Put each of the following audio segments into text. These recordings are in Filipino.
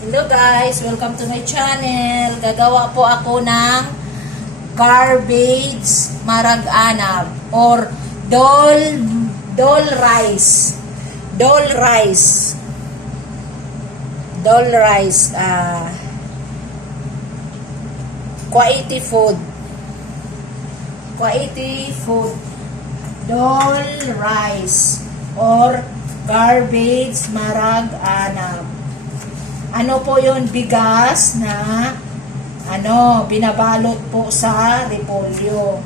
Hello guys, welcome to my channel. Gagawa po ako ng garbage marag-anab or dol rice. Dol rice. Dol rice. Quality food. Quality food. Dol rice or garbage marag-anab. Ano po yun? Bigas na binabalot po sa repolyo.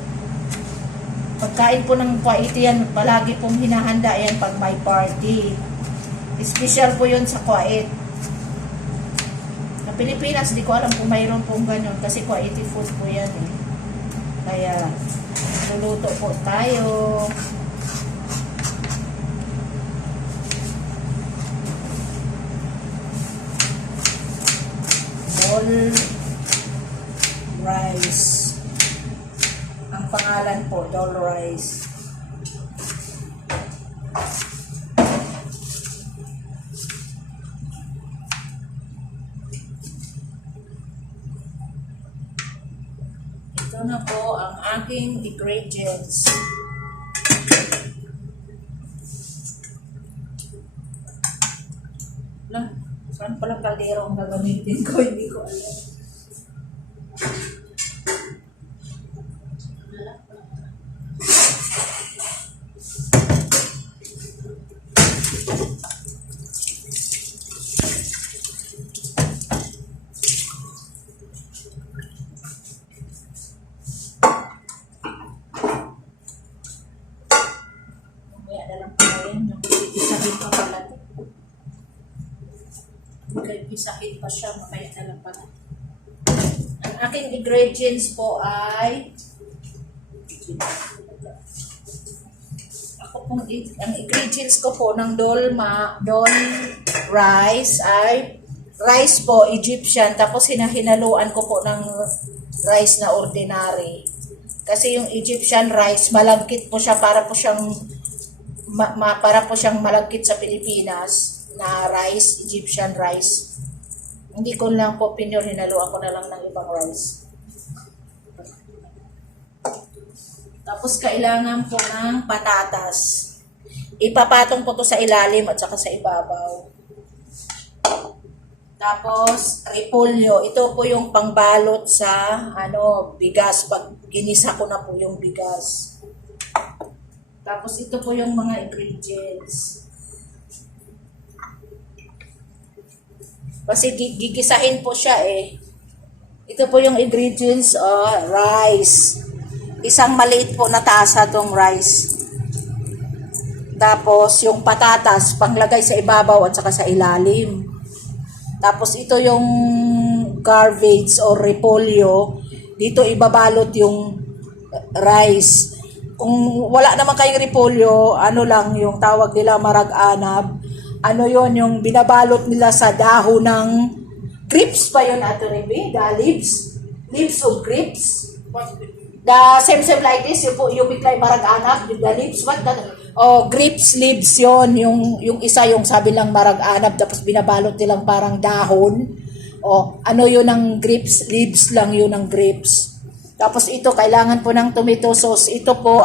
Pagkain po ng Kuwaiti yan, palagi pong hinahanda yan pag may party. Special po yun sa Kuwait. Sa Pilipinas, di ko alam kung mayroon pong ganun kasi Kuwaiti food po yan eh. Kaya, luluto po tayo. Dol rice. Ang pangalan po, Dol rice. Ito na po ang aking ingredients. Lang. Saan palang kaldero ang gagamitin ko? Hindi ko alam. Mamaya na lang pala yan. Isahin pa pala ito. Isahin pa siya, mamaya na lang pala. Ang aking ingredients po ay ang ingredients ko po ng dol rice ay rice po, Egyptian, tapos hinahinaluan ko po ng rice na ordinary. Kasi yung Egyptian rice, malagkit po siya para po siyang malagkit sa Pilipinas na rice, Egyptian rice. Hindi ko lang po pinyor, hinaluan ko na lang ng ibang rice. Tapos kailangan po ng patatas. Ipapatong po to sa ilalim at saka sa ibabaw. Tapos repolyo. Ito po yung pangbalot sa bigas. Pag ginisa ko na po yung bigas. Tapos ito po yung mga ingredients. Kasi gigisahin po siya eh. Ito po yung ingredients, rice. Isang maliit po na tasa tong rice. Tapos yung patatas, panglagay sa ibabaw at saka sa ilalim. Tapos ito yung garbage or repolyo. Dito ibabalot yung rice. Kung wala naman kayong repolyo, lang yung tawag nila marag-anab. Yung binabalot nila sa dahon ng grapes pa yun, Ato Rebe? The leaves of grapes. The same like this, yung bitlay marag-anab, the leaves, grapes leaves yun. Yung isa, yung sabi lang marag-anab, tapos binabalot nilang parang dahon. Yun ang grapes, leaves lang yun ng grapes. Tapos ito, kailangan po ng tomato sauce. Ito po,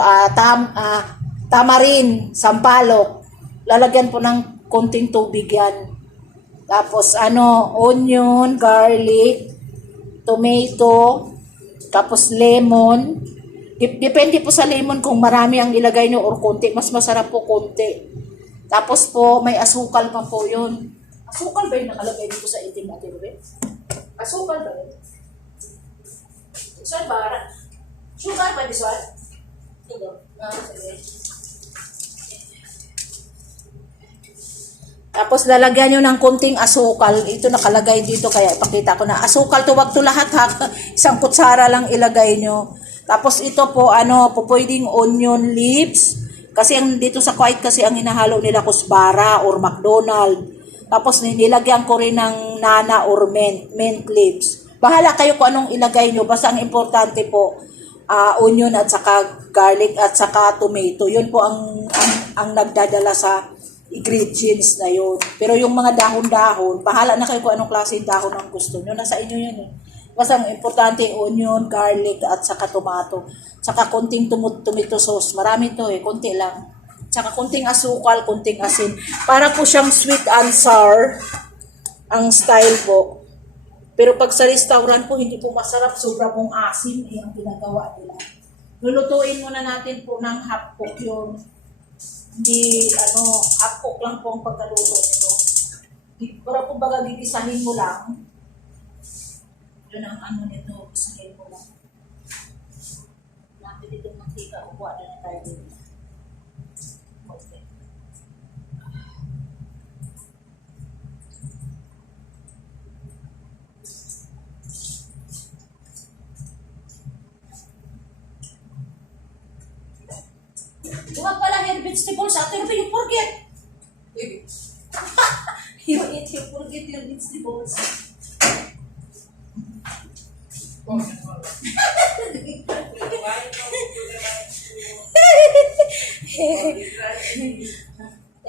tamarin, sampalok. Lalagyan po ng konting tubig yan. Tapos onion, garlic, tomato, tapos lemon. Depende po sa lemon kung marami ang ilagay nyo or konti. Mas masarap po konti. Tapos po may asukal pa po yun. Asukal ba yung nakalagay dito sa itim natin? Asukal ba yun? Saan ba? Sugar ba this one? Ito. Sige. Tapos lalagyan nyo ng konting asukal. Ito nakalagay dito kaya ipakita ko na. Asukal to, wag to lahat ha. Isang kutsara lang ilagay nyo. Tapos ito po, po pwedeng onion leaves. Kasi dito sa Kuwait kasi ang hinahalo nila kusbara or McDonald. Tapos nilagyan ko rin ng nana or mint leaves. Bahala kayo kung anong ilagay nyo. Basta ang importante po, onion at saka garlic at saka tomato. Yun po ang nagdadala sa ingredients na yun. Pero yung mga dahon-dahon, bahala na kayo kung anong klaseng dahon ang gusto nyo. Nasa inyo yun eh. Basta ang importante, onion, garlic, at saka tomato. Saka konting tomato sauce. Marami to eh, konti lang. Saka konting asukal, konting asin. Para po siyang sweet and sour ang style po. Pero pag sa restaurant po, hindi po masarap. Sobra pong asim eh ang ginagawa nila. Lulutuin muna natin po ng half cook yun. Hindi, half cook lang po ang pagkaluto nito. Para po baga gigisahin mo lang. Yun ang nito, gisahin mo lang. Natin itong mantika, upuan na tayo dito. Okay. Huwag pala hair vegetables, after you forget. You forget your vegetables.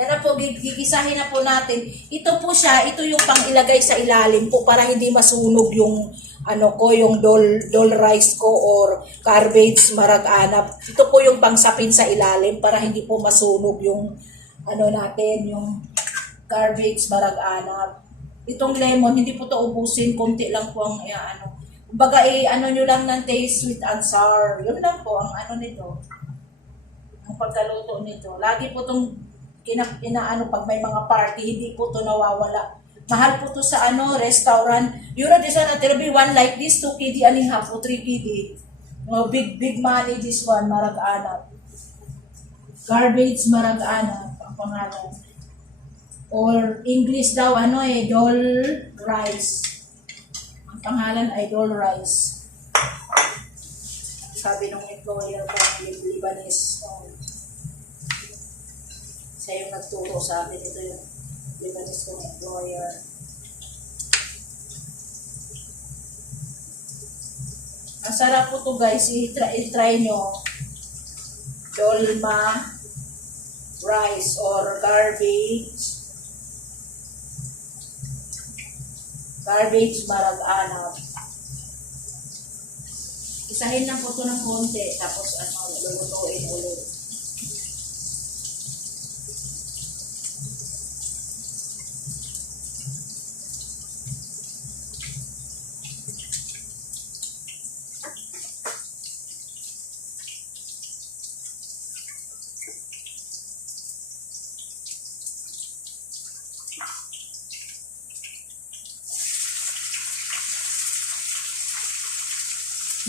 Yan na po, gigisahin na po natin. Ito po siya, ito yung pang ilagay sa ilalim po para hindi masunog yung yung dol rice ko or cabbage marag-anap. Ito po yung pangsapin sa ilalim para hindi po masunog yung natin, yung cabbage marag-anap. Itong lemon, hindi po to ubusin, konti lang po ang Kumbaga nyo lang ng taste, sweet and sour. Yun lang po ang nito. Ang pagkaluto nito. Lagi po itong pag may mga party, hindi po to nawawala. Mahal po to sa restaurant. Euro this one, there be one like this, 2 kg aning half o 3 kg. Big money this one, marag-anap. Garbage marag-anap, ang pangalan. Or English daw, dol rice. Ang pangalan ay dol rice. Sabi nung employer ko, Lebanese. Siya yung nagturo sa akin. Ito yung Lebanese kong employer. Ang sarap po to guys. I-try nyo. Dolma rice or garbage marag-anap. Isahin lang po ito ng konti, tapos lulutuin ulit.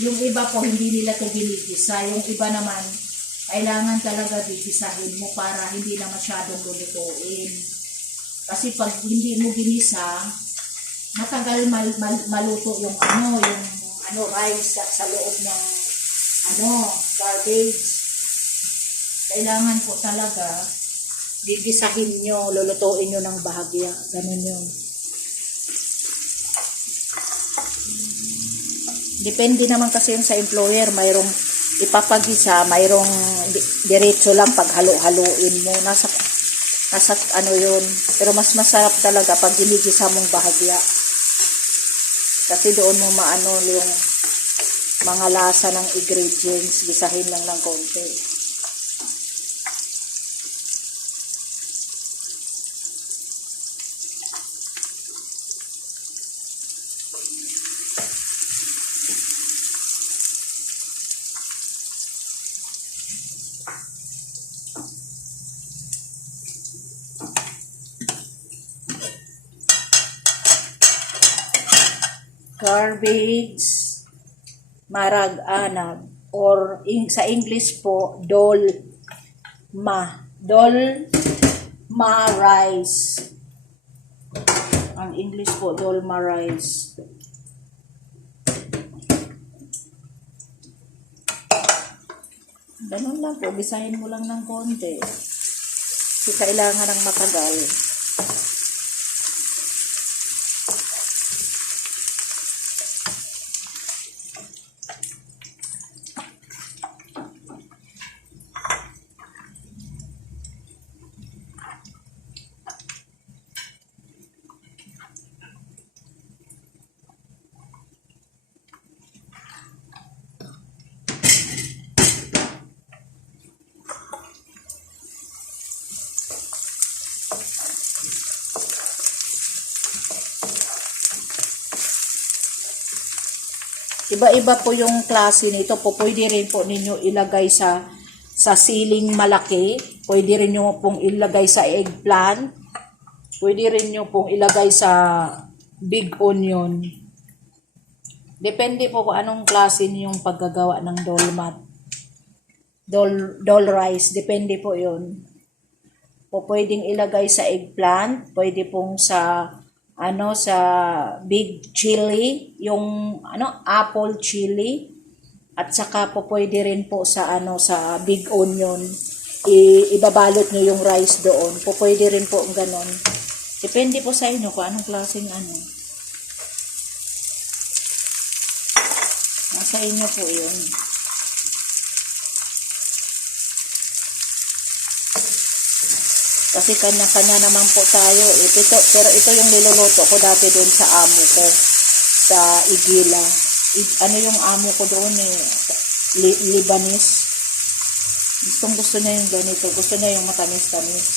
Yung iba po, hindi nila ito ginigisa. Yung iba naman, kailangan talaga gigisahin mo para hindi na masyadong lulutuin. Kasi pag hindi mo ginisa, matagal maluto yung rice sa loob ng garbage. Kailangan po talaga gigisahin nyo, lulutuin nyo ng bahagya. Ganun yun. Depende naman kasi yung sa employer, mayroong ipapagisa, mayroong diretso lang pag halo-haloin mo. Nasa yun. Pero mas masarap talaga pag ginigisa mong bahagya. Kasi doon mo yung mga lasa ng ingredients, gisahin lang ng konti. Garbage marag-anap or sa English po dolma rice. Ang English po dolma rice. Ganun lang po, bisahin mo lang ng konti. Kasi kailangan ng matagal. Iba-iba po yung klase nito po. Pwede rin po ninyo ilagay sa siling malaki. Pwede rin nyo pong ilagay sa eggplant. Pwede rin nyo pong ilagay sa big onion. Depende po kung anong klase yung paggagawa ng dolmat. Dol rice. Depende po yun. O pwedeng ilagay sa eggplant. Pwede pong sa sa big chili, yung apple chili, at saka po pwede rin po sa sa big onion. Ibabalot niyo yung rice doon. Po pwede rin po ganon. Depende po sa inyo kung anong klaseng nasa inyo po yun. Kasi kanya-kanya naman po tayo. Pero ito yung niluluto ko dati doon sa amo ko. Sa Igila. Ano yung amo ko doon Lebanese. Gusto niya yung ganito. Gusto niya yung matamis-tamis.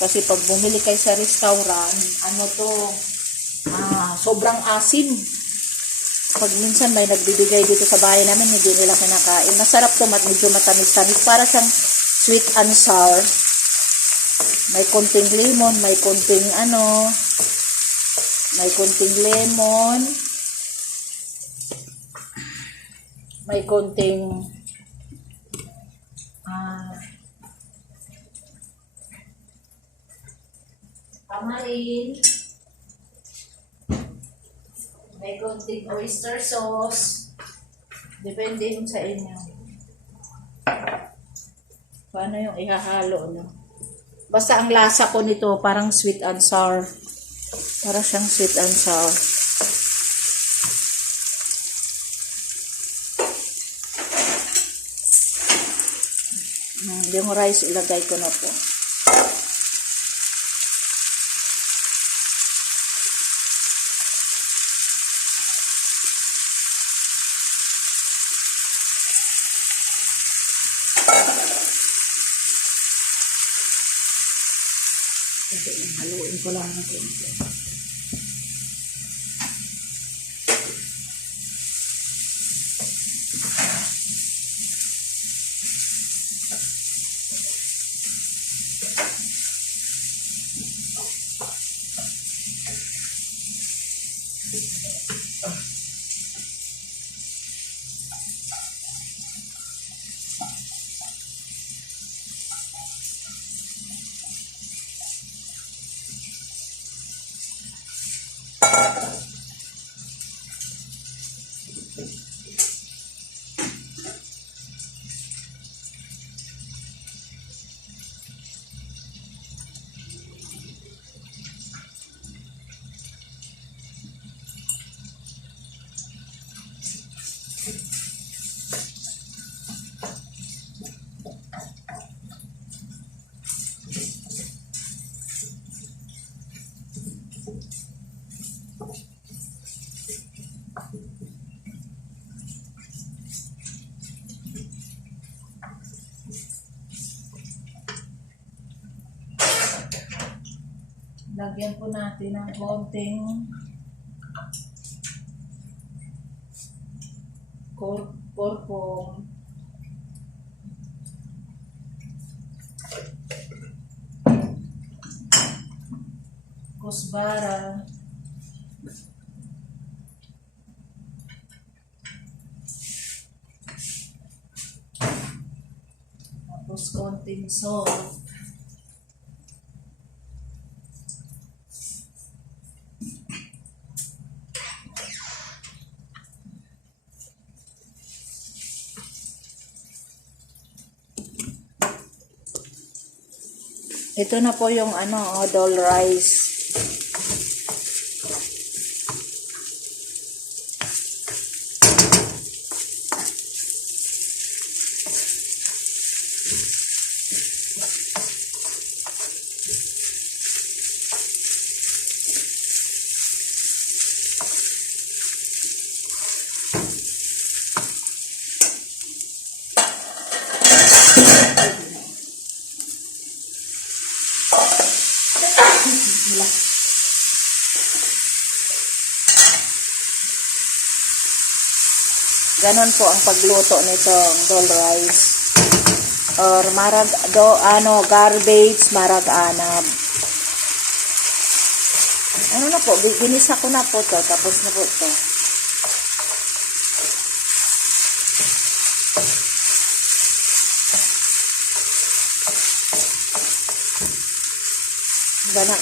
Kasi pag bumili kayo sa restaurant, sobrang asim. Pag minsan may nagbibigay dito sa bahay namin, hindi nila kinakain. Masarap to, medyo matamis-tamis. Para siyang sweet and sour. May konting lemon, may konting lemon, may konting tamarin, may konting oyster sauce. Depende yun sa inyo. Paano yung ihahalo, Basta ang lasa ko nito parang sweet and sour. Para siyang sweet and sour. Yung rice ilagay ko na po. Haluin ko lang natin. Lagyan po natin ng konting kurkum, kusbara, tapos konting salt. Ito na po yung dol rice. Wala. Ganon po ang pagluto nitong dol rice. Or garbage, marag anab. Ano na po, ginisa ko na po to, tapos na po to.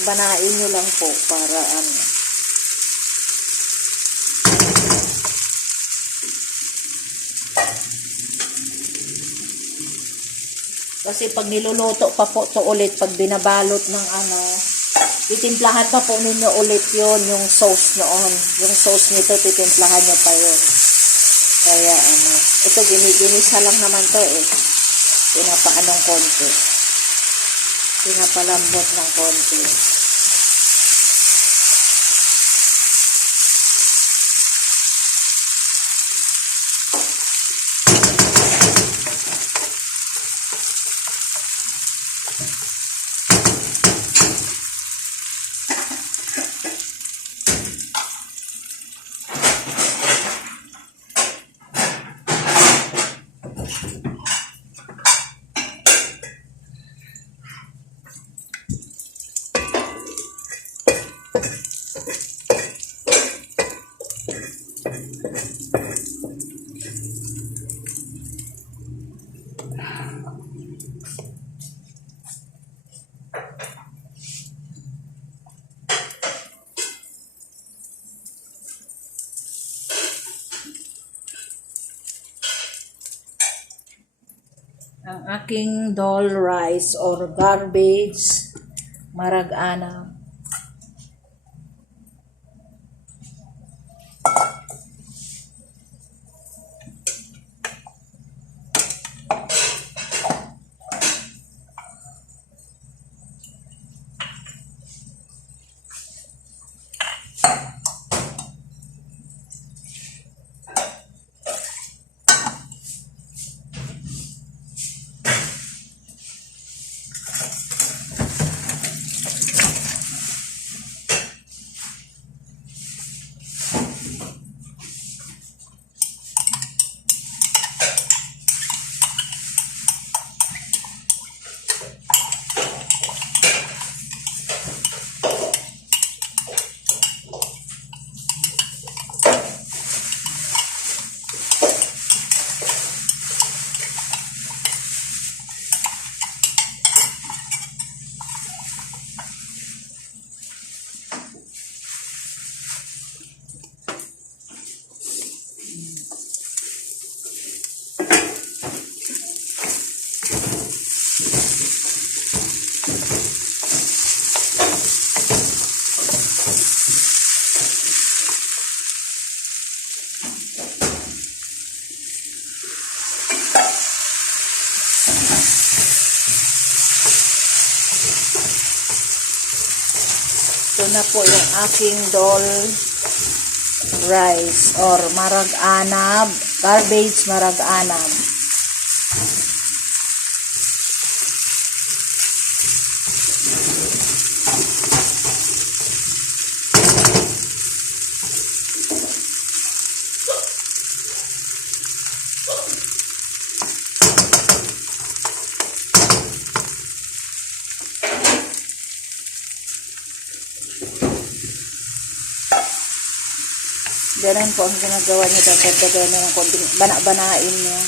Banain nyo lang po para ano. Kasi pag niluluto pa po to ulit, pag binabalot ng ano, titimplahan pa po ninyo ulit yon yung sauce noon. Yung sauce nito, titimplahan nyo pa yon. Kaya ano, ito ginisa lang naman to eh. Pinapaanong konti. Pinapalambot ng konti. Ang aking dol rice or garbage, marag anab. Ito na po yung aking dol rice or marag anab, garbage marag anab. Ganun po ang ginagawa niyo, dagdagan niyo ng konting banain niyo.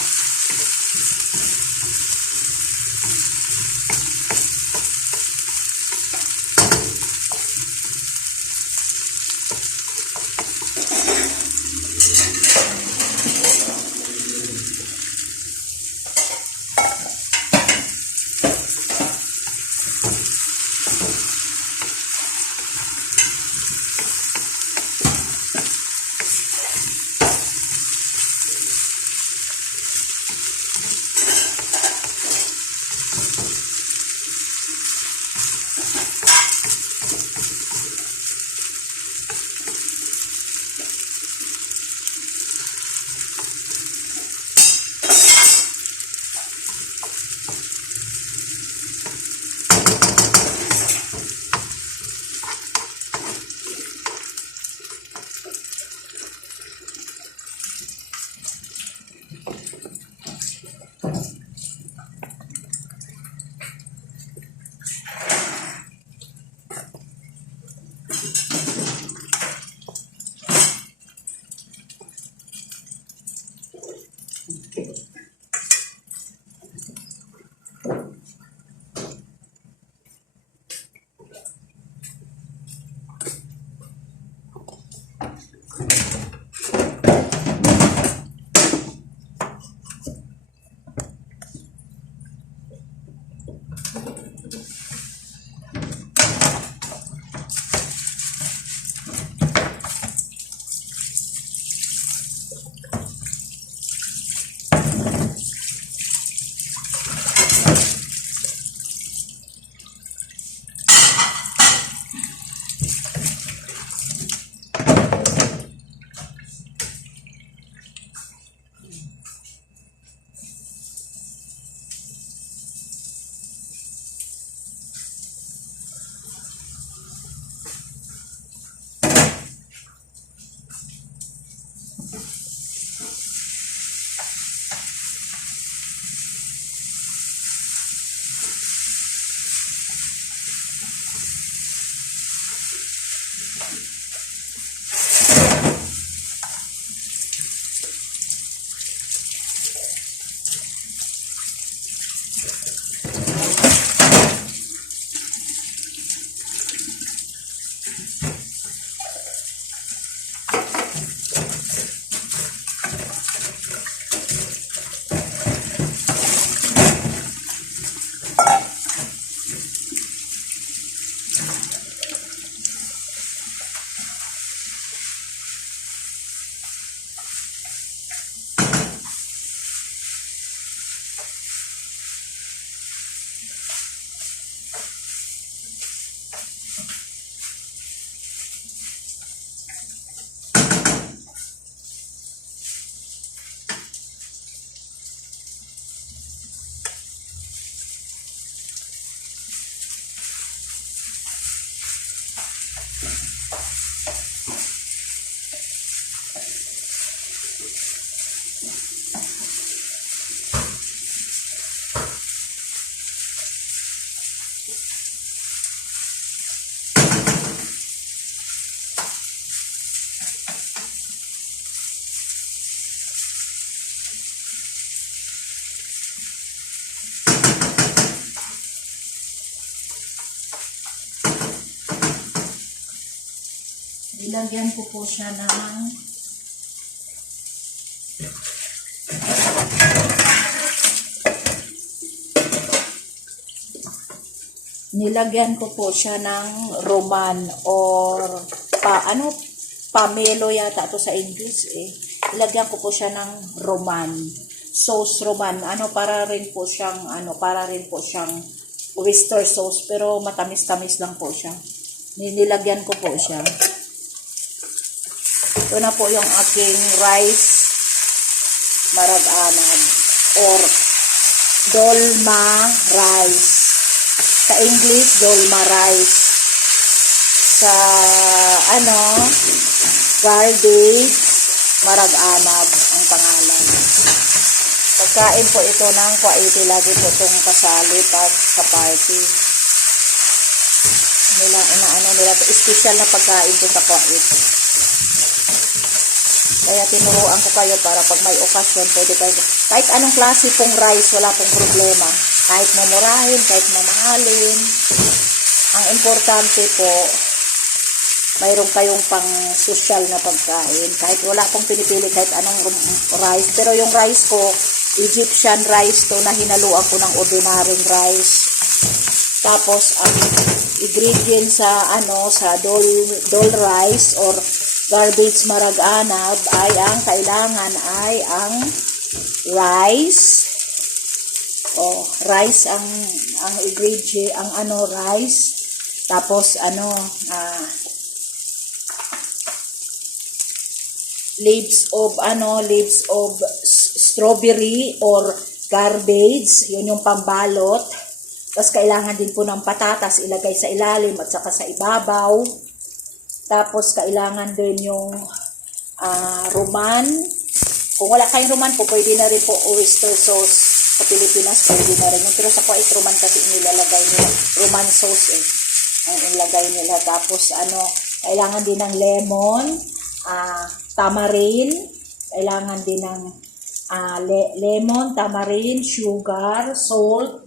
Nilagyan ko po siya ng roman or pamelo yata to sa English eh. Nilagyan ko po siya ng roman. Sauce roman. Para rin po siyang oyster sauce pero matamis-tamis lang po siya. Nilagyan ko po siya. Ito na po yung aking rice marag-anab or dolma rice. Sa English, dolma rice. Sa garbage marag-anab ang pangalan. Pagkain po ito ng kwaiti, lagi po itong kasali pag sa party. Nila ito, special na pagkain po sa kwaiti. Kaya tinuruan ko kayo para pag may okasyon, pwede kayo, kahit anong klase pong rice, wala pong problema. Kahit mamurahin, kahit mamahalin. Ang importante po, mayroon kayong pang social na pagkain. Kahit wala pong pinipili, kahit anong rice. Pero yung rice ko, Egyptian rice to na hinaluan ko ng ordinary rice. Tapos, ang ingredients sa dol rice or garbage marag-anab ay ang kailangan ay ang rice. Rice ang ingredient, rice. Tapos leaves of strawberry or garbage, yun yung pambalot. Tapos kailangan din po ng patatas ilagay sa ilalim at saka sa ibabaw. Tapos kailangan din yung roman. Kung wala kayong roman po, pwede na rin po oyster sauce. Sa Pilipinas, pwede na rin. Pero sa Kuwait, roman kasi nilalagay nila. Roman sauce ang ilagay nila. Tapos kailangan din ng lemon, tamarin. Kailangan din ng lemon, tamarin, sugar, salt,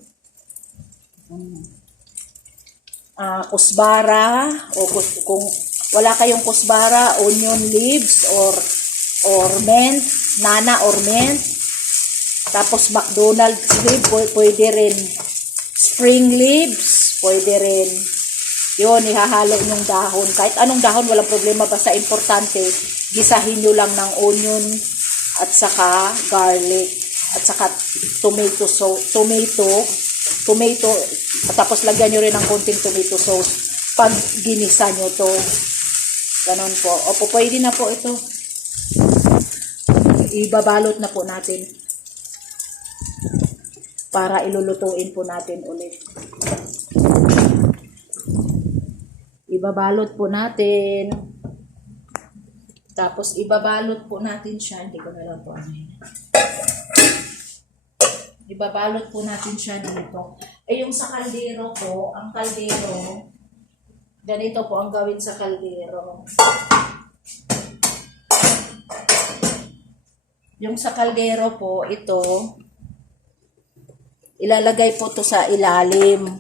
kusbara, o kung wala kayong kusbara, onion leaves or mint, nana or mint. Tapos McDonald's leaf, pwede rin. Spring leaves, pwede rin. Yun, ihahalo yung dahon. Kahit anong dahon, walang problema. Basta importante, gisahin nyo lang ng onion at saka garlic at saka tomato. Tapos lagyan nyo rin ng konting tomato sauce pag ginisa nyo to. Ganon po. Opo, pwede na po ito. Ibabalot na po natin para ilulutuin po natin ulit. Ibabalot po natin. Tapos ibabalot po natin siya. Hindi ko na lang po ibabalot po natin siya dito. Yung sa kaldero po, ang kaldero, ganito po ang gawin sa kaldero. Yung sa kaldero po, ito, ilalagay po to sa ilalim.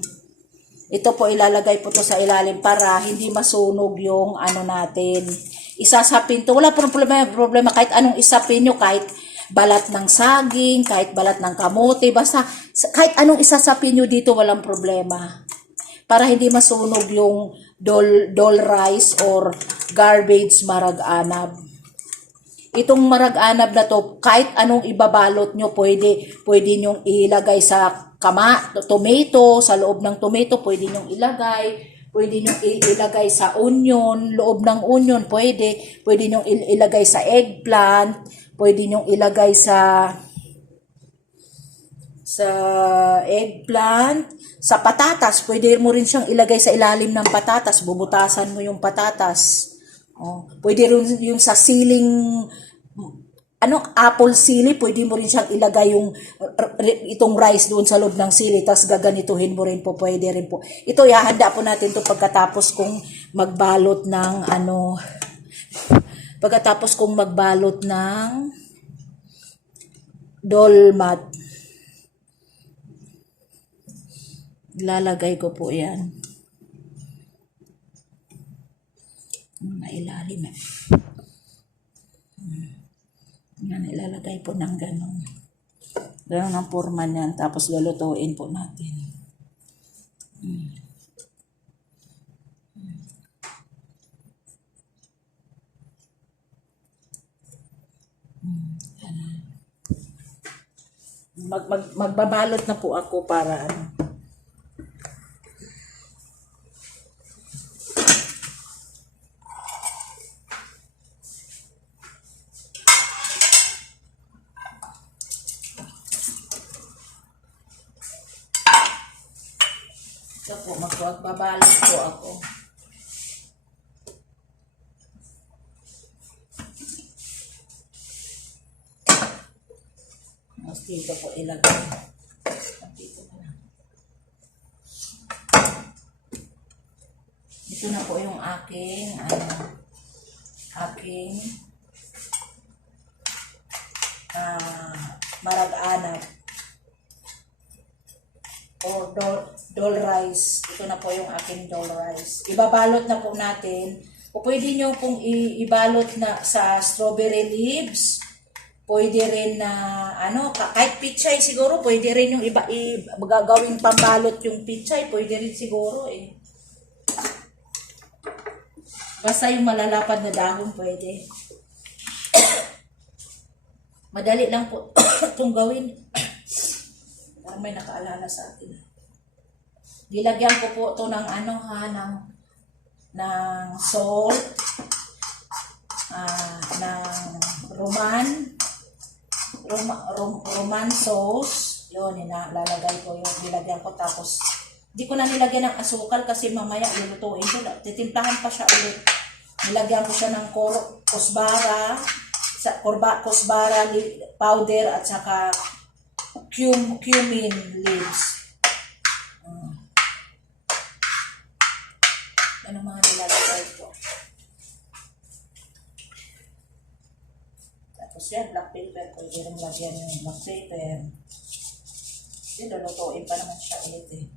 Ito po ilalagay po to sa ilalim para hindi masunog yung natin. Isasapin to. Wala pong problema kahit anong isapin nyo, kahit balat ng saging, kahit balat ng kamote, basta kahit anong isasapin nyo dito, walang problema. Para hindi masunog yung dol rice or garbage marag-anab. Itong marag-anab na to, kahit anong ibabalot nyo, pwede nyong ilagay sa tomato, sa loob ng tomato, pwede nyong ilagay. Pwede nyong ilagay sa onion, loob ng onion, pwede nyong ilagay sa eggplant, pwede nyong ilagay sa eggplant, sa patatas, pwede mo rin siyang ilagay sa ilalim ng patatas, bubutasan mo yung patatas. Pwede rin yung sa siling, apple sili, pwede mo rin siyang ilagay itong rice doon sa loob ng sili, tapos gaganituhin mo rin po, pwede rin po. Ito, ihahanda po natin to pagkatapos kung magbalot ng dolmat. Lalagay ko po yan. Nailalim eh. Yan, ilalagay po ng ganun. Ganun ang forma niyan. Tapos lulutuin po natin. Magbabalot na po ako para ano. Ito po, magbabalot po ako. Mas dito po ilagay. Dito na lang. Ito na po yung aking marag-anap or dol rice. Ito na po yung aking dol rice. Ibabalot na po natin. O pwede nyo pong ibalot na sa strawberry leaves. Pwede rin na, kahit pichay siguro, pwede rin yung gagawin pambalot yung pichay. Pwede rin siguro eh. Basta yung malalapad na dahon pwede. Madali lang po itong gawin. Parang may nakaalala sa atin. Dilagyan ko po ito ng ng salt, ng Roman sauce. Yun, lalagay ko yung nilagyan ko. Tapos, di ko na nilagyan ng asukal kasi mamaya lulutuin ko. Titimplahan pa siya ulit. Nilagyan ko siya ng kusbara powder at saka cumin leaves. Ano mga nilalagay ko. Tapos yan, black pepper. Pwede rin lagyan yung black pepper. Lulutuin pa naman siya ulit eh.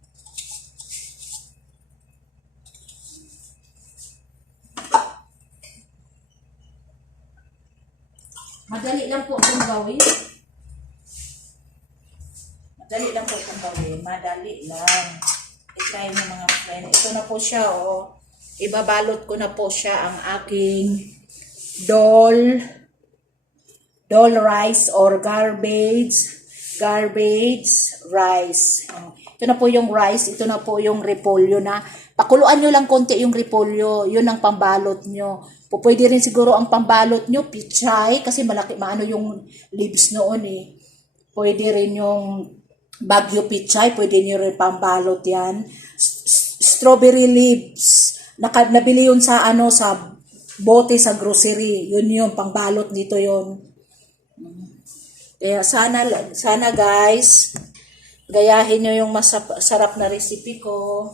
Madali lang po itong gawin. Madali lang. I-try nyo mga friend. Ito na po siya, oh. Ibabalot ko na po siya ang aking dol rice or garbage rice. Ito na po yung rice. Ito na po yung repolyo na. Pakuluan nyo lang konti yung repolyo. Yun ang pambalot nyo. Pwede rin siguro ang pambalot nyo, pichay, kasi maano yung leaves noon eh. Pwede rin yung bagyo pichay, pwede nyo rin pambalot yan. Strawberry leaves, nabili yun sa sa bote sa grocery. Yun, pambalot dito yun. Kaya sana guys, gayahin nyo yung masarap na recipe ko.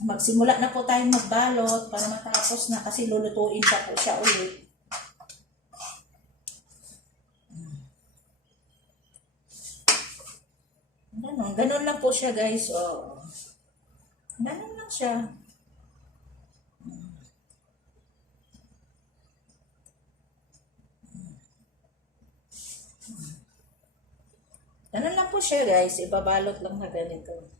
Magsimula na po tayong magbalot para matapos na kasi lulutuin pa po siya ulit. Ganun lang po siya guys. Oh. Ganun lang siya. Ganun lang po siya guys. Ibabalot lang na ganito.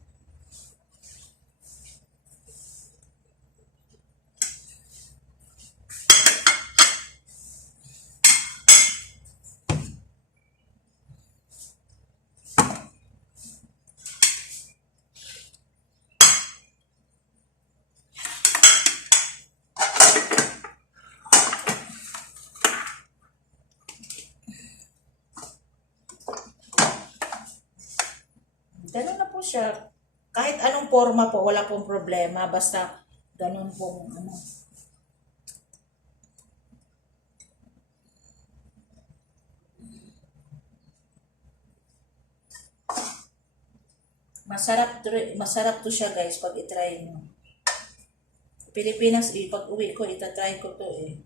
Ganun na po siya. Kahit anong forma po, wala pong problema. Basta ganun pong Masarap to siya guys pag itry nyo. Pilipinas pag uwi ko, itatry ko to eh.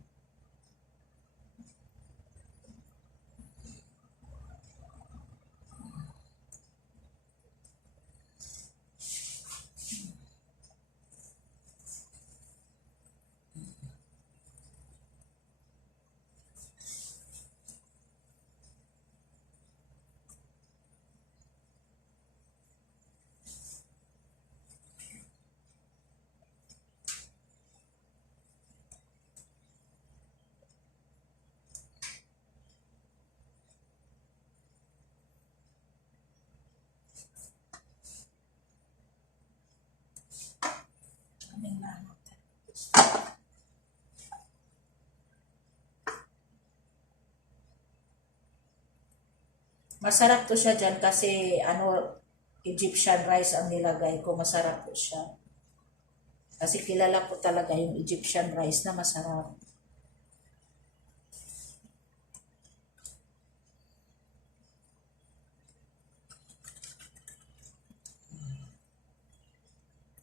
Masarap to siya dyan kasi ano, Egyptian rice ang nilagay ko. Masarap po siya. Kasi kilala po talaga yung Egyptian rice na masarap.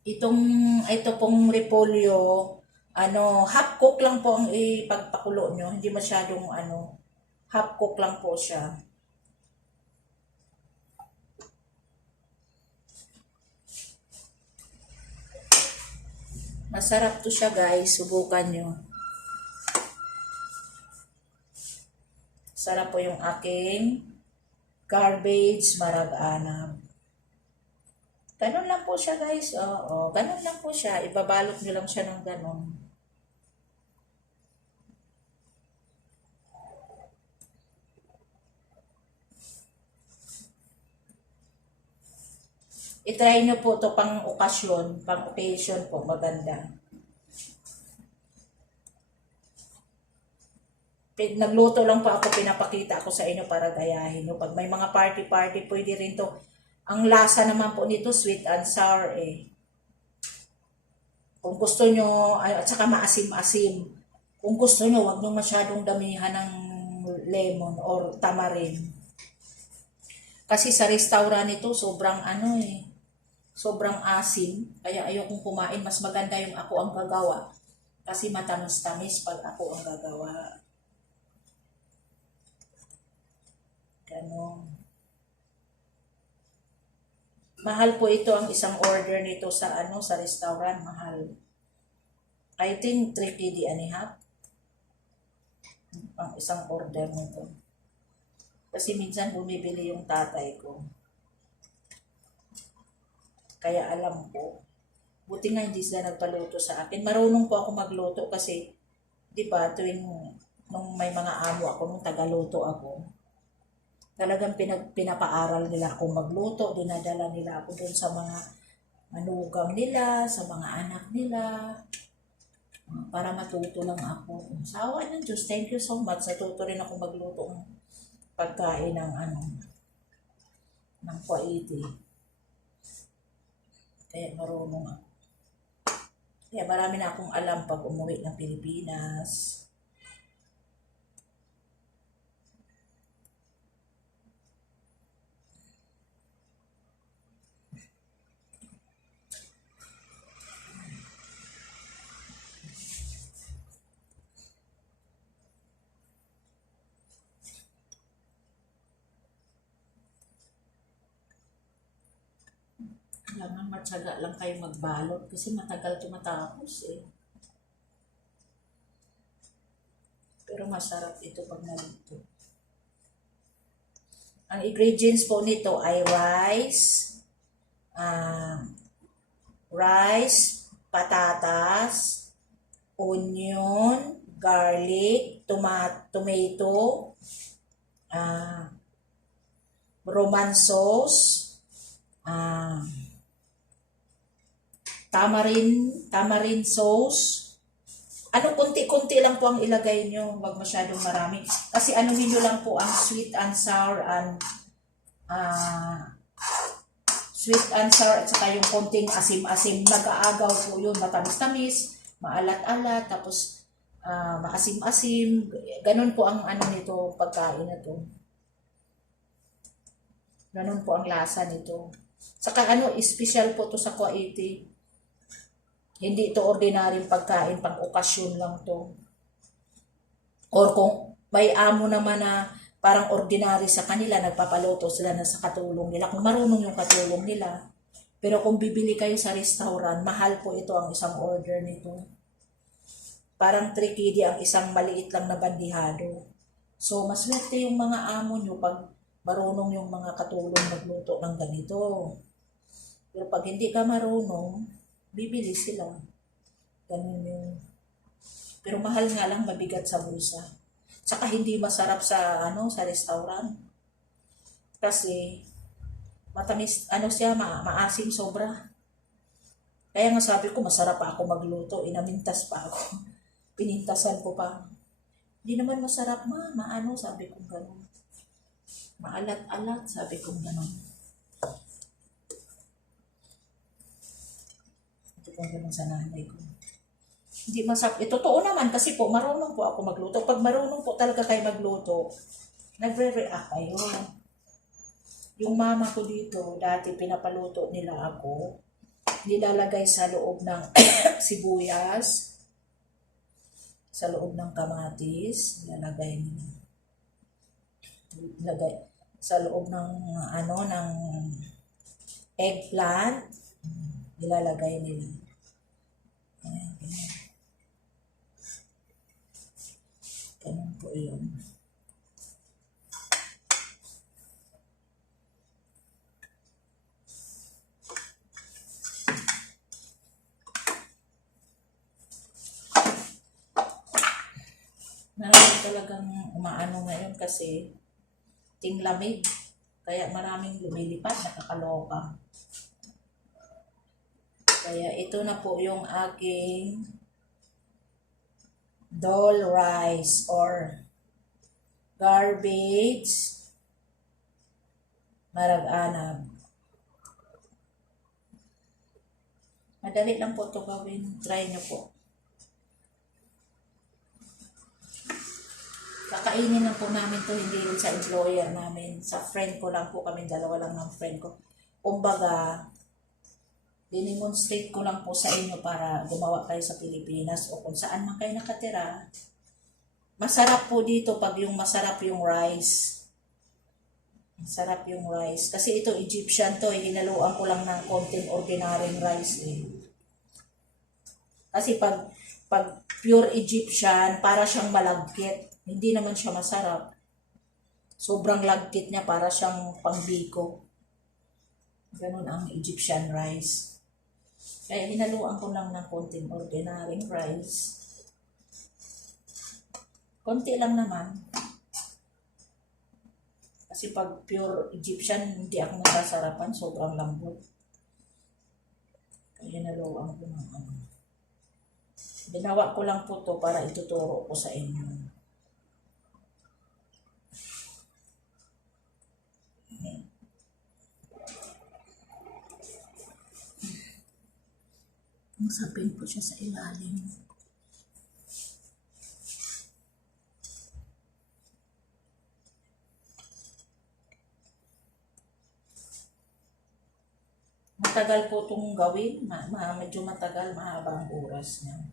Ito pong repolyo, ano, half cook lang po ang ipagpakulo nyo. Hindi masyadong ano, half cook lang po siya. Masarap to siya guys, subukan nyo. Sarap po yung aking garbage marag-anab. Ganun lang po siya guys, oo, ganun lang po siya. Ibabalot nyo lang siya ng ganun. I-try nyo po to pang okasyon, pang occasion po, maganda. Nagluto lang po ako, pinapakita ako sa inyo para gayahin nyo. Pag may mga party-party, pwede rin to. Ang lasa naman po nito, sweet and sour eh. Kung gusto nyo, at saka maasim-asim. Kung gusto nyo, wag nyo masyadong damihan ng lemon or tamarin. Kasi sa restaurant nito, sobrang ano eh, sobrang asim. Kaya ayokong kumain, mas maganda yung ako ang gagawa. Kasi matamis-tamis pag ako ang gagawa. Ganon. Mahal po ito ang isang order nito sa ano sa restaurant, mahal. I think 3 KD and a half ang isang order nito. Kasi minsan bumibili yung tatay ko. Kaya alam ko. Buti nga hindi sila nagpaluto sa akin. Marunong po ako magluto kasi, di ba, tuwing nung may mga amo ako, nung tagaluto ako, talagang pinapaaral nila akong magluto, dinadala nila ako dun sa mga manugang nila, sa mga anak nila, para matuto lang ako. Sawa ng Diyos, thank you so much. Natuto rin ako magluto ng pagkain ng ano, ng kwaiti. Kaya marunong ako. Kaya marami na akong alam pag umuwi ng Pilipinas. Kailangan matyaga lang kayo magbalot kasi matagal tumatapos eh. Pero masarap ito pag naluto. Ang ingredients po nito ay rice, patatas, onion, garlic, tomato, Roman sauce, tamarind sauce. Ano, kunti-kunti lang po ang ilagay nyo, wag masyadong marami. Kasi ano nyo lang po ang sweet and sour at saka yung konting asim-asim. Nag-aagaw po yun, matamis-tamis, maalat-alat, tapos maasim-asim. Ganun po ang ano nito, pagkain na to. Ganun po ang lasa nito. Saka ano, special po to sa Kuwaiti. Hindi ito ordinaryong pagkain, pang okasyon lang to. Or kung may amo naman na parang ordinary sa kanila, nagpapaluto sila na sa katulong nila. Kung marunong yung katulong nila. Pero kung bibili kayo sa restaurant, mahal po ito ang isang order nito. Parang 3 KD ang isang maliit lang na bandihado. So, maswerte yung mga amo nyo pag marunong yung mga katulong magluto ng ganito. Pero pag hindi ka marunong, bibili sila. Ganun yung... Pero mahal nga lang, mabigat sa bulsa. Tsaka hindi masarap sa sa restaurant. Kasi matamis, maasim sobra. Kaya nga sabi ko, masarap pa ako magluto. Inamintas pa ako. Pinintasan ko pa. Hindi naman masarap, ma. Maano, sabi ko gano'n. Maalat-alat, sabi ko gano'n. Ito po gano'n sa nanay ko. Hindi masarap. Totoo naman kasi po, marunong po ako magluto. Pag marunong po talaga kayo magluto, nagre-react kayo. Yung mama ko dito, dati pinapaluto nila ako, nilalagay sa loob ng sibuyas, sa loob ng kamatis, nilalagay nila. Nilalagay sa loob ng ng eggplant, nilalagay nila. Ayan, ganyan. Ganun po yun. Marami talagang umaano ngayon kasi tinglamig. Kaya maraming lumilipad, nakakaloka. Kaya ito na po yung aking dol rice or garbage marag-anab. Madali lang po ito gawin. Try nyo po. Kakainin lang po namin to, hindi rin sa employer namin. Sa friend ko lang po, kami dalawa lang ng friend ko. Kumbaga, dinemonstrate ko lang po sa inyo para gumawa kayo sa Pilipinas o kung saan man kayo nakatira. Masarap po dito pag yung masarap yung rice. Masarap yung rice. Kasi ito Egyptian to, hinaluan ko lang ng konting ordinary rice eh. Kasi pag pure Egyptian, para siyang malagkit. Hindi naman siya masarap. Sobrang lagkit niya, para siyang pangbiko. Ganun ang Egyptian rice. Kaya hinaluan ko lang ng konting ordinary rice. Konti lang naman. Kasi pag pure Egyptian, hindi ako nasasarapan. Sobrang lambot. Kaya hinaluan ko ng ano. Ginawa ko lang po to para ituturo ko sa inyo. Masapin po siya sa ilalim. Matagal po itong gawin. Medyo matagal, mahaba ang oras niya.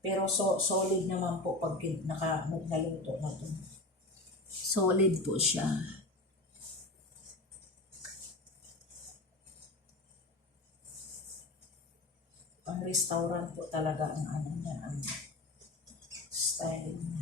Pero solid naman po pag naluto na ito. Solid po siya. Pang restaurant po talaga ang ano niya, ang style niya.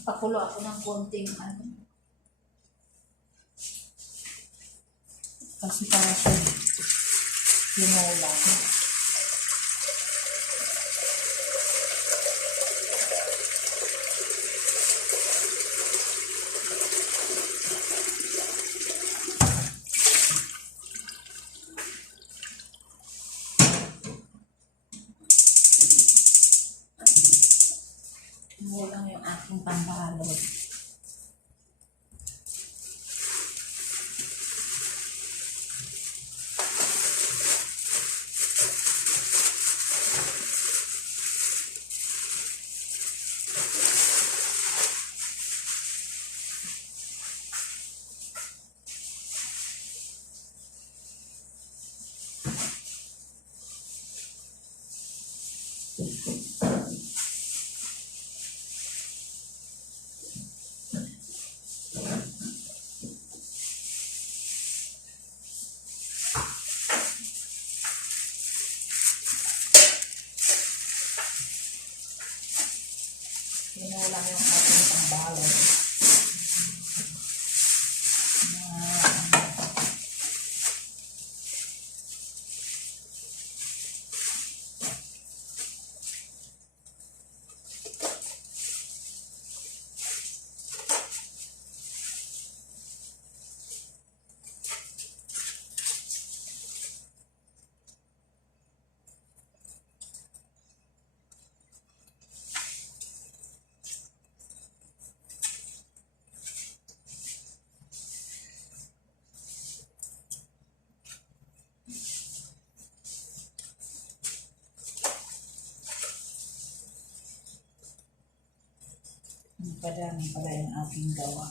Pakulo ako ng konting ano. Kasi para siya tinola. Tinola yung aking pambalot. Tinola yung ating pambalot. Padami pala yung aking gawa.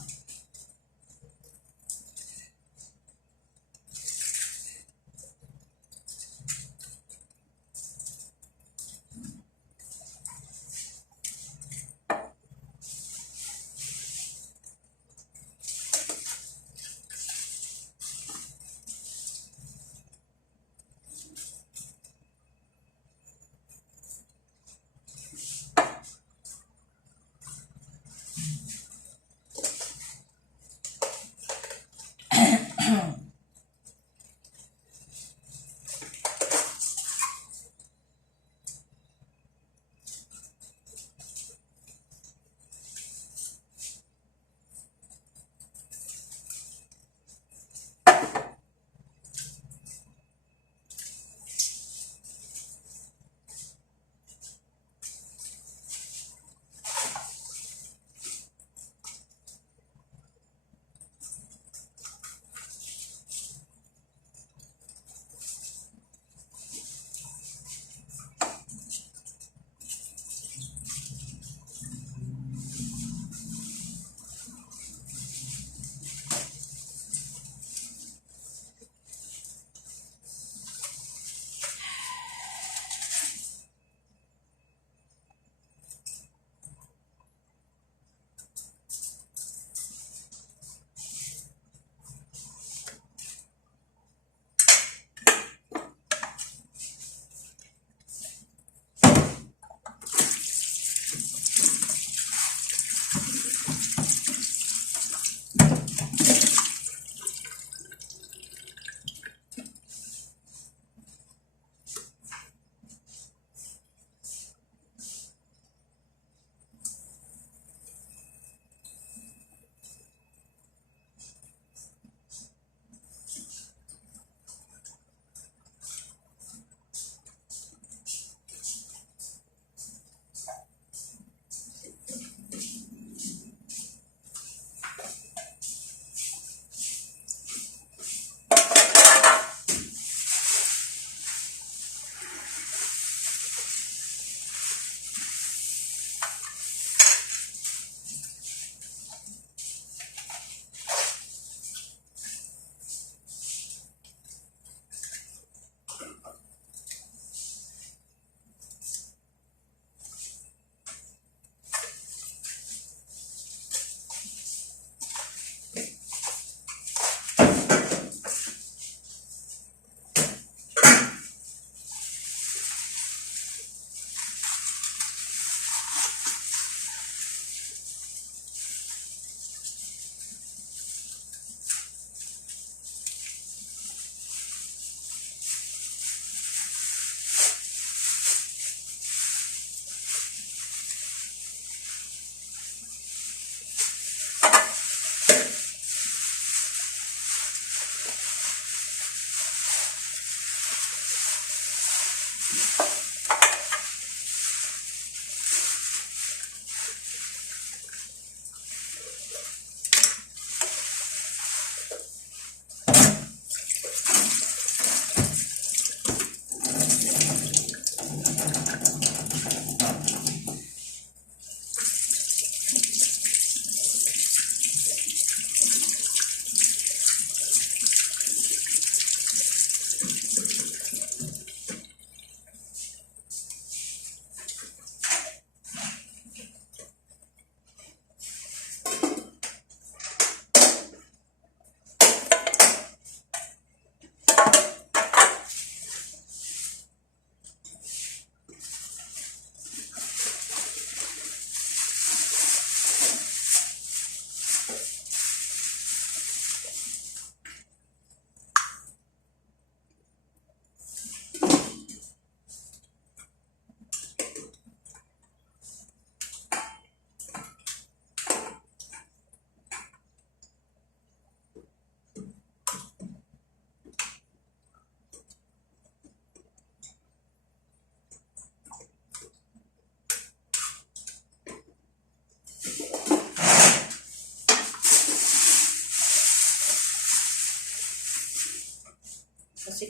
Kasi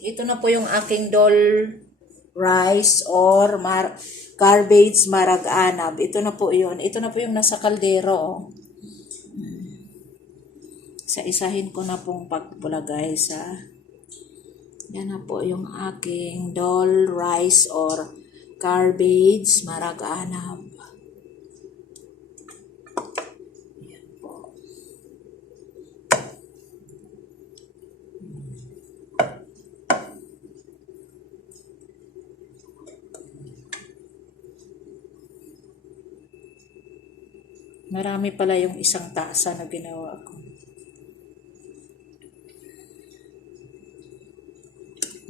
ito na po yung aking dol rice or garbage marag-anab. Ito na po yun. Ito na po yung nasa kaldero. Oh. Isa-isahin ko na pong pagpulagay sa... Yan na po yung aking dol rice or garbage marag-anab. Yan po. Marami pala yung isang tasa na ginawa ko.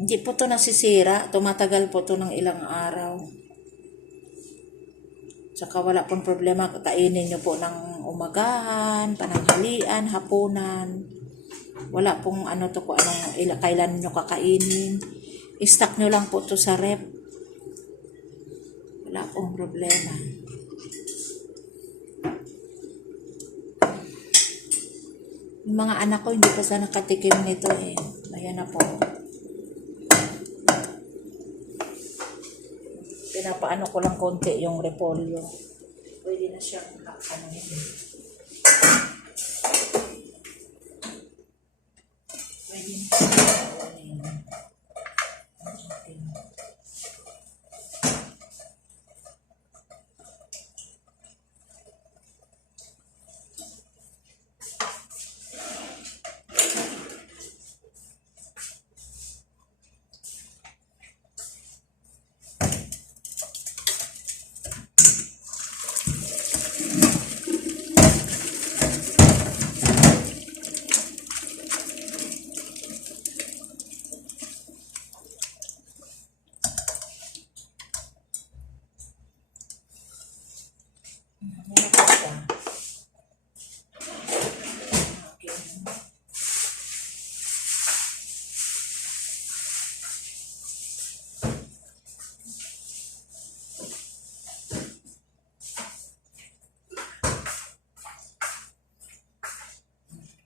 Hindi po to nasisira. Tumatagal po to ng ilang araw. Tsaka wala pong problema. Kainin nyo po ng umagahan, pananghalian, hapunan. Wala pong ano to po, kailan nyo kakainin. I-stock nyo lang po to sa rep. Wala pong problema. Yung mga anak ko hindi pa sa nakatikim nito eh. Ayan na po. Pinapaano ko lang konti yung repolyo. Pwede na siyang ano yun. Pwede na siyang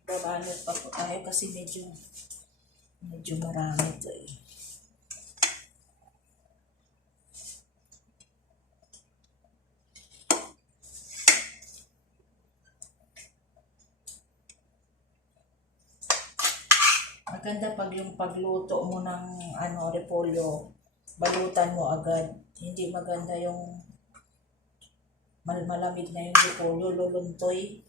babalot pa po tayo kasi medyo marami ito eh. Maganda pag yung pagluto mo ng repolyo, balutan mo agad. Hindi maganda yung malamig na yung repolyo, luluntoy.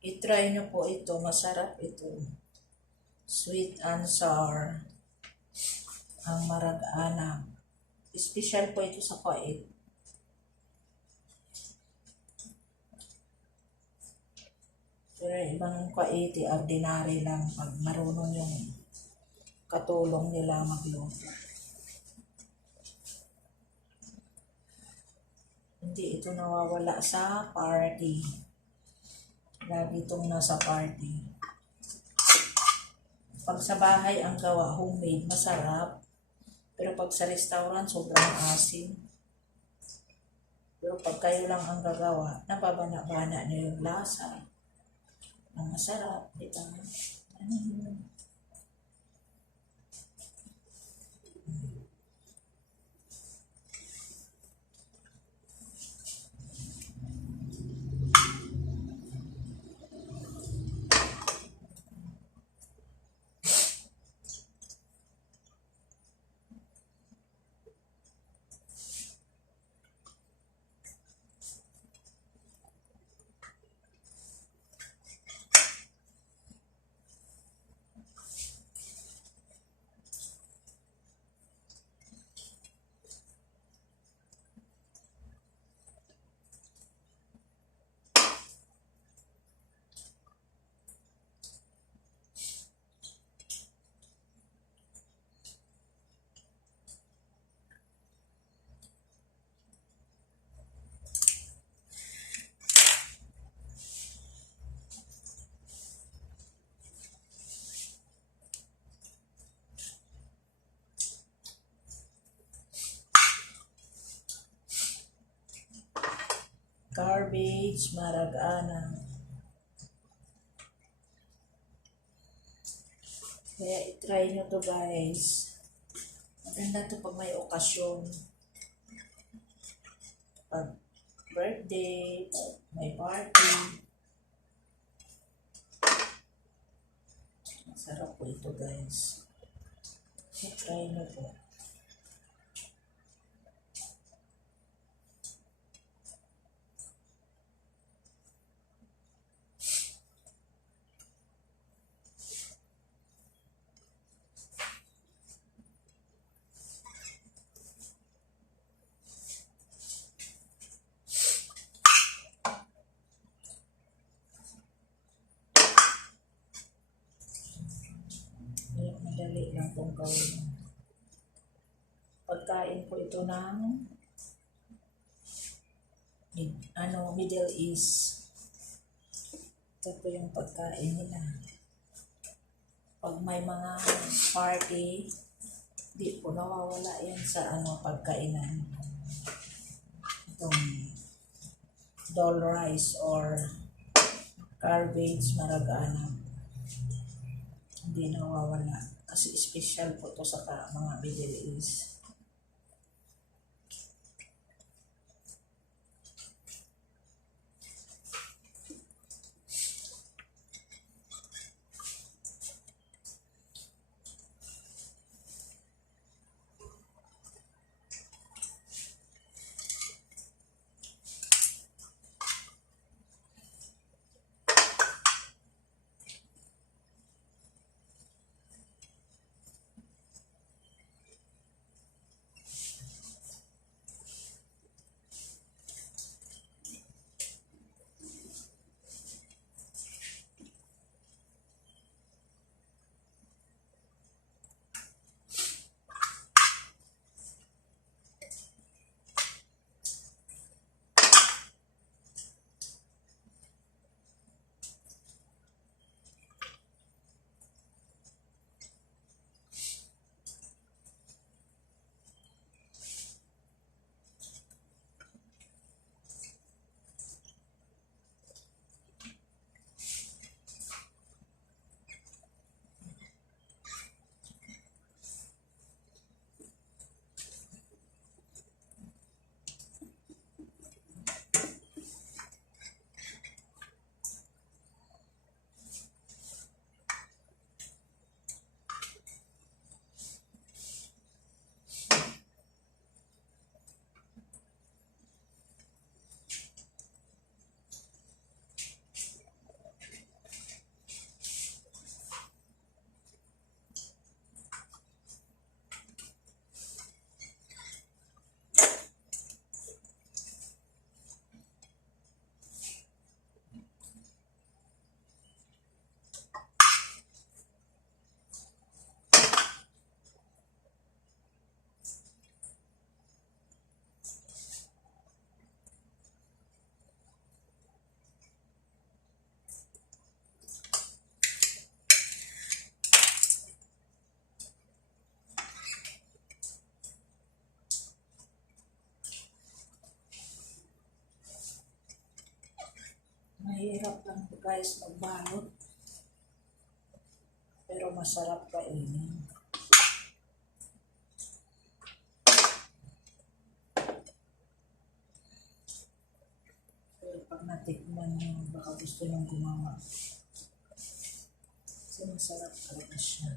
I-try nyo po ito. Masarap ito. Sweet and sour. Ang marag-anab. Special po ito sa Kuwait. Pero ibang Kuwaiti, ordinary lang pag marunong yung katulong nila magluto. Hindi ito nawawala sa party. Lagi itong nasa party. Pag sa bahay ang gawa, homemade, masarap. Pero pag sa restaurant, sobrang asim. Pero pag kayo lang ang gagawa, napabana-bana niyo yung lasa. Ang masarap, diba? Garbage, marag-ana. Kaya itry nyo to guys. Maganda to pag may okasyon. Pag birthday, pag may party. Masarap po ito guys. Try nyo po. Madali lang pong gawin. Pagkain po ito ng Middle East. Ito po yung pagkain nila. Pag may mga party, di po nawawala yan sa pagkainan. Itong dal rice or garbage marag-ana. Hindi nawawala. Kasi special po to sa mga Middle East. Mahirap lang po guys magbalot. Pero masarap kainin. Pero pag natikman nyo, baka gusto nyo gumawa. Kasi masarap talaga siya.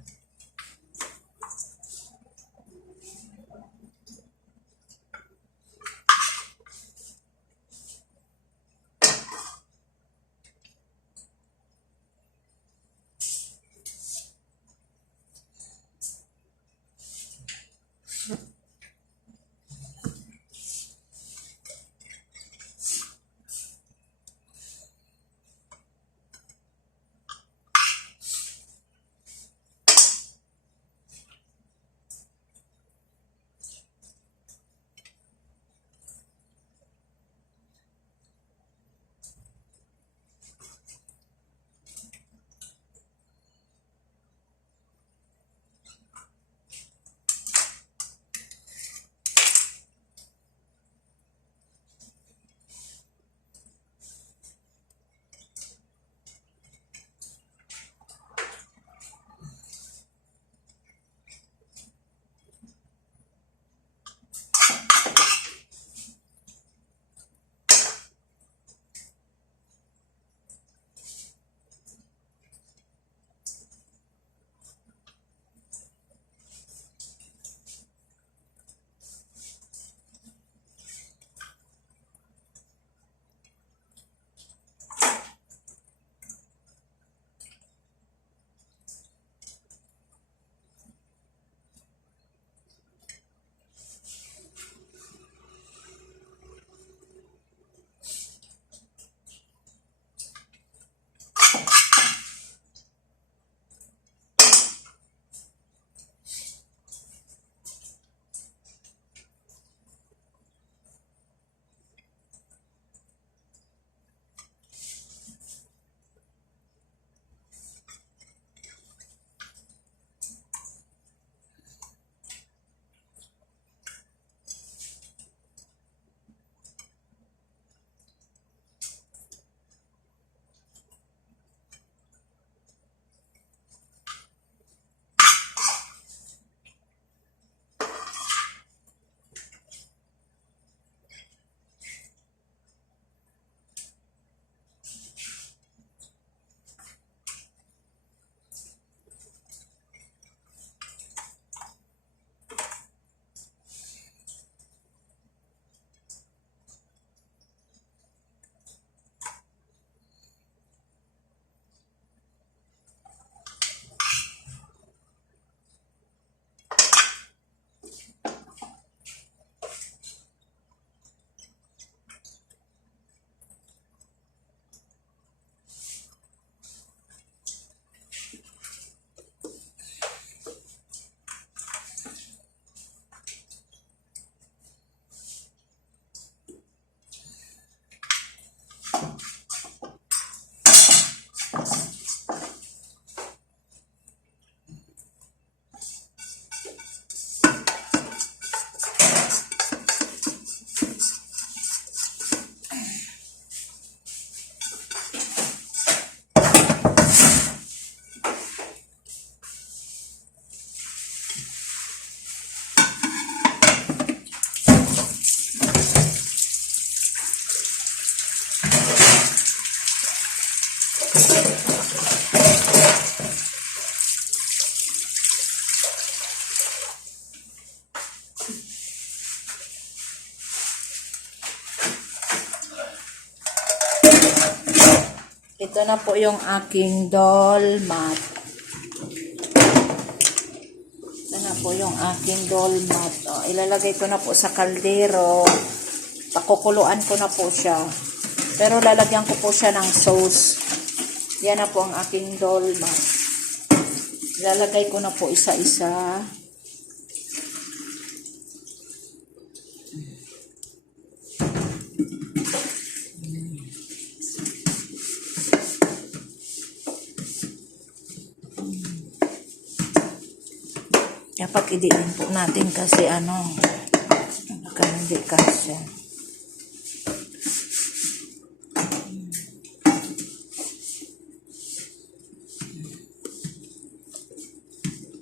Ito na po yung aking dolmat. Ito na po yung aking dolmat. O, ilalagay ko na po sa kaldero. Pakukuluan ko na po siya. Pero lalagyan ko po siya ng sauce. Yan na po ang aking dolmat. Ilalagay ko na po isa-isa. Dapat idiin po natin kasi baka hindi kasi.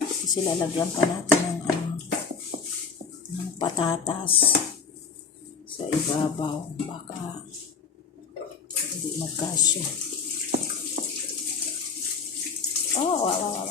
Kasi lalagyan pa natin ng patatas sa ibabaw. Baka hindi magkasya. Oh, wow.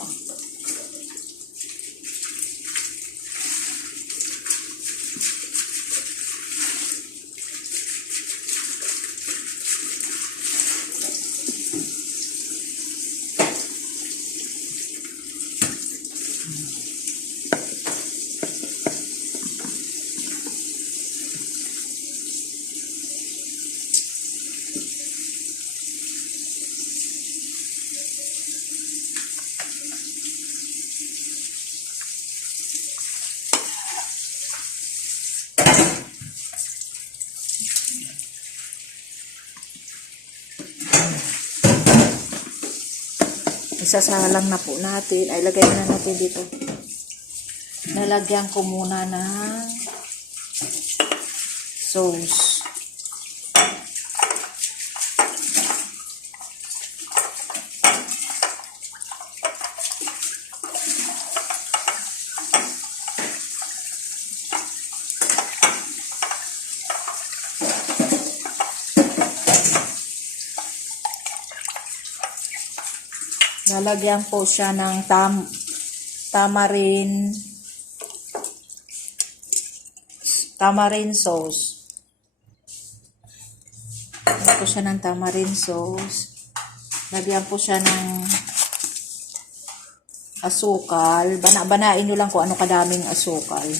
Isasalang na po natin. Ay, lagay na natin dito. Nalagyan ko muna ng sauce. Lalagyan po siya ng tamarind sauce. Lagyan po siya ng tamarind sauce. Lagyan po siya ng asukal. Banain nyo lang kung ano kadaming asukal.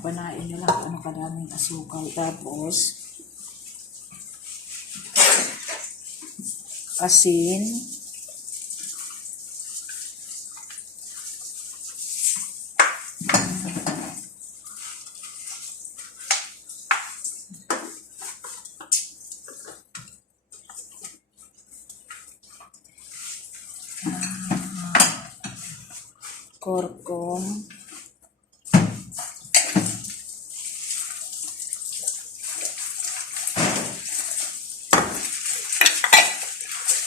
Banain nyo lang kung ano kadaming asukal. Tapos, asin. Korkom.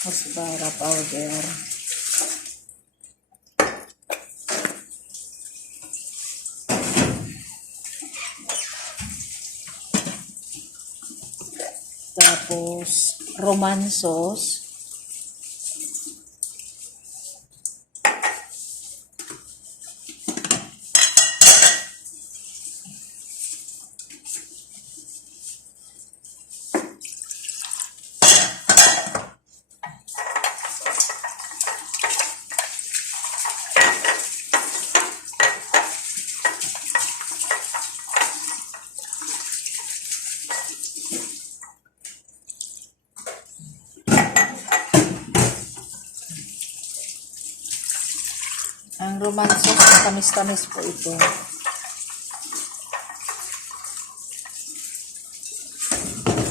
Musbara powder. Tapos, Roman sauce. Ang Roman sauce, tamis-tamis po ito.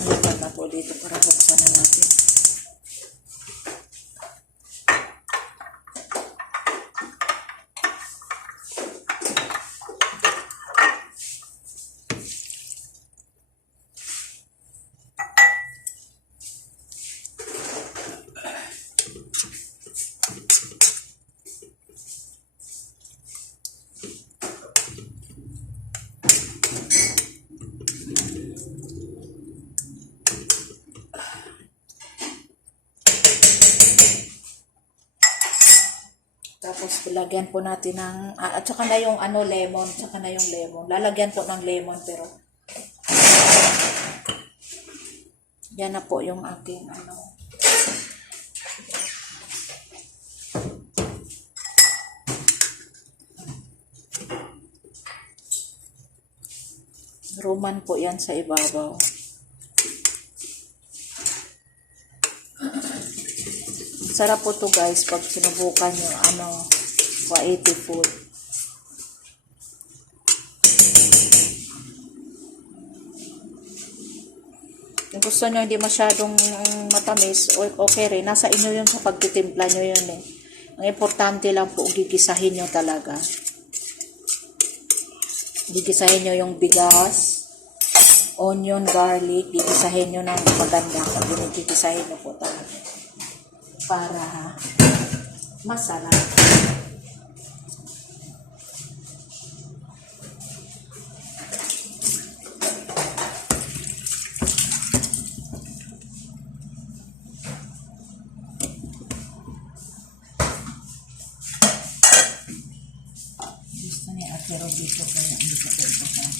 Lipat na po dito para buksan na natin. Tapos lagyan po natin ng at saka na yung lemon, saka na yung lemon. Lalagyan po ng lemon pero yan na po yung aking Roman po yan sa ibabaw. Sarap po to guys pag sinubukan yung Kuwaiti food. Kung gusto nyo hindi masyadong matamis, okay rin. Nasa inyo yun sa pagtitimpla nyo yun eh. Ang importante lang po, gigisahin nyo talaga. Gigisahin nyo yung bigas, onion, garlic, gigisahin nyo ng maganda. Gigisahin nyo po talaga. Para masarap. Gusto ni Ate Roby ko kaya hindi ko ito sa akin.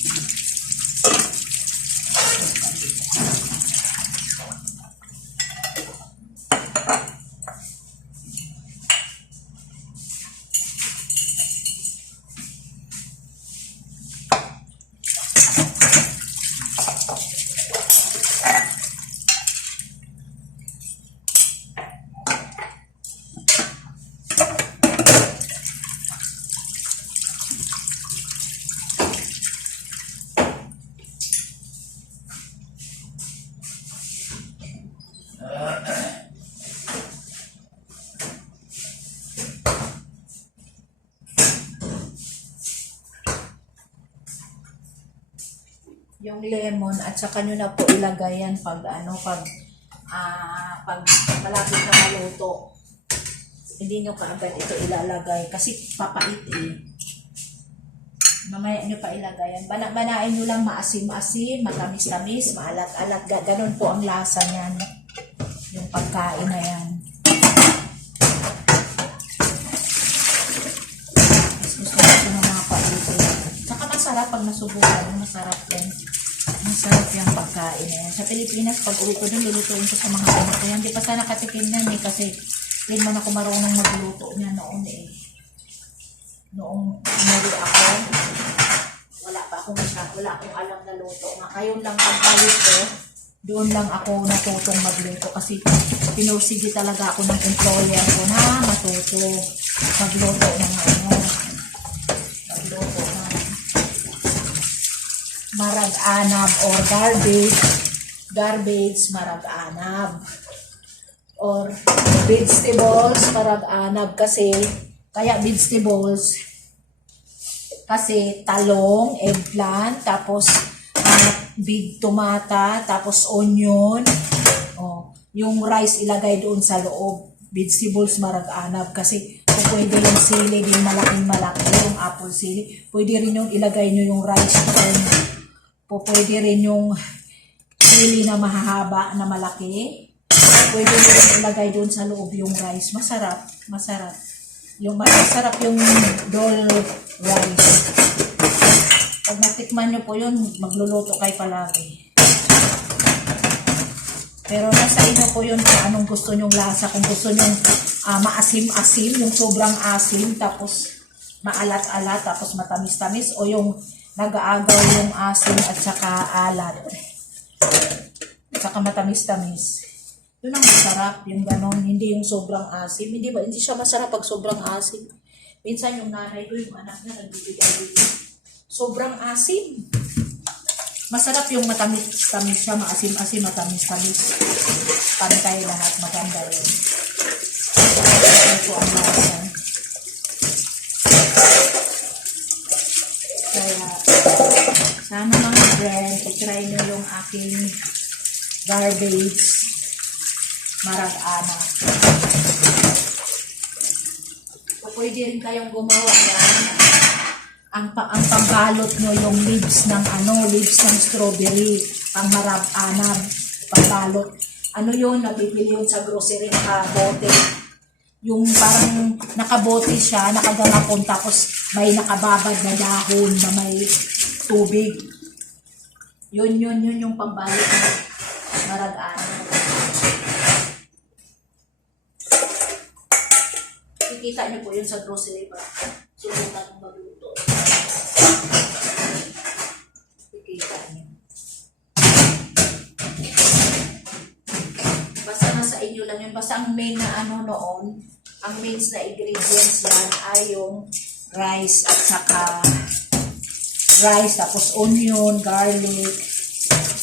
Yung lemon at saka nyo na po ilagay yan pag malapit na maluto. Hindi nyo kaagad ito ilalagay kasi papait eh. Mamaya nyo pa ilagay yan. Manain nyo lang maasim-asim, matamis-tamis, maalat-alat. Ganon po ang lasa niyan. Yung pagkain na yan. Gusto ko na mga paito. Saka masarap pag nasubukan. Masarap yan. Masarap yung pagkain na yan. Sa Pilipinas, pag uwi ko dun, lulutuin ko sa mga anak ko yan. Hindi pa sana nakatikim yan eh, kasi hindi man ako marunong magluto niya noon eh. Noong umuwi ako, wala akong alam na luto. Ngayon lang pagkalit ko, doon lang ako natutong magluto kasi pinursige talaga ako ng employer ko na matuto magluto ng marag-anab or garbage marag-anab or vegetables marag-anab kasi kaya vegetables kasi talong, eggplant, tapos big tomata, tapos onion, yung rice ilagay doon sa loob, vegetables marag-anab kasi pwede yung sili din malaking-malaki, yung apple sili, pwede rin yung ilagay nyo yung rice doon. Pwede rin yung sili na mahahaba na malaki. Pwede rin ilagay doon sa loob yung rice. Masarap. Masarap yung dol rice. Pag natikman nyo po yun, magluluto kayo palagi. Pero nasa inyo po yun kung anong gusto nyong lasa. Kung gusto nyong maasim-asim, yung sobrang asim, tapos maalat-alat, tapos matamis-tamis, o yung nag-aagaw yung asim at saka alat. At saka matamis-tamis. Yun ang masarap, yung ganon, hindi yung sobrang asim. Hindi siya masarap pag sobrang asim. Minsan yung nanay ko, yung anak niya, nagbibigay dito. Sobrang asim. Masarap yung matamis-tamis siya, maasim-asim, matamis-tamis. Pantay lahat, maganda rin. Ito ang lasa. Kaya, sana mga friend, i-try nyo yung aking garbage marag-anab. Pwede rin kayong gumawa yan. Ang pangbalot nyo yung leaves ng strawberry, pang marag-anab, pangbalot. Ano yun, nabibili yun sa grocery na bote. Yung parang nakabote siya, nakagamapon, tapos may nakababad na dahon na may tubig. Yun yung pambalik ng marag-ano. Kikita niyo po yun sa grocery bag. Subukan ng magluto. Kikita niyo. Basta nasa inyo lang yun. Basta ang main na ano noon, ang main na ingredients yan ay yung rice at saka rice, tapos onion, garlic,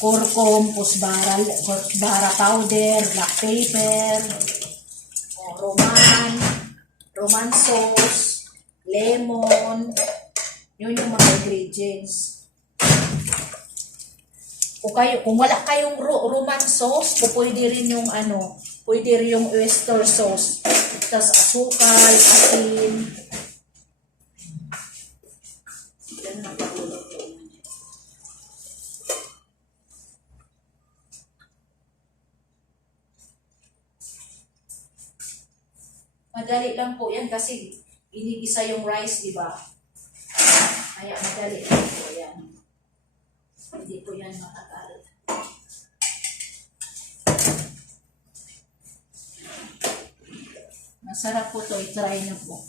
kurkum, kusbara powder, black pepper, roman sauce, lemon, yun yung mga ingredients. Kung wala kayong roman sauce, pwede rin yung pwede rin yung oyster sauce. Tapos asukal, asin. Yan na pagluluto. Madali lang po yan kasi inigisa yung rice, di ba? Kaya madali lang po yan. Hindi po yan matagal. Masarap po to, i-try na po.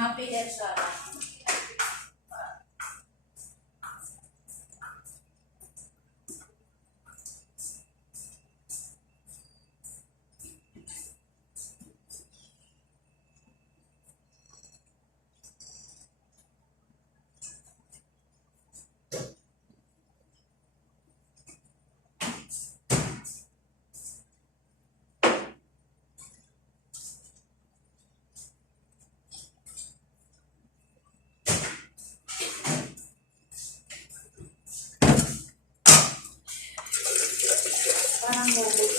Happy Head Sarah.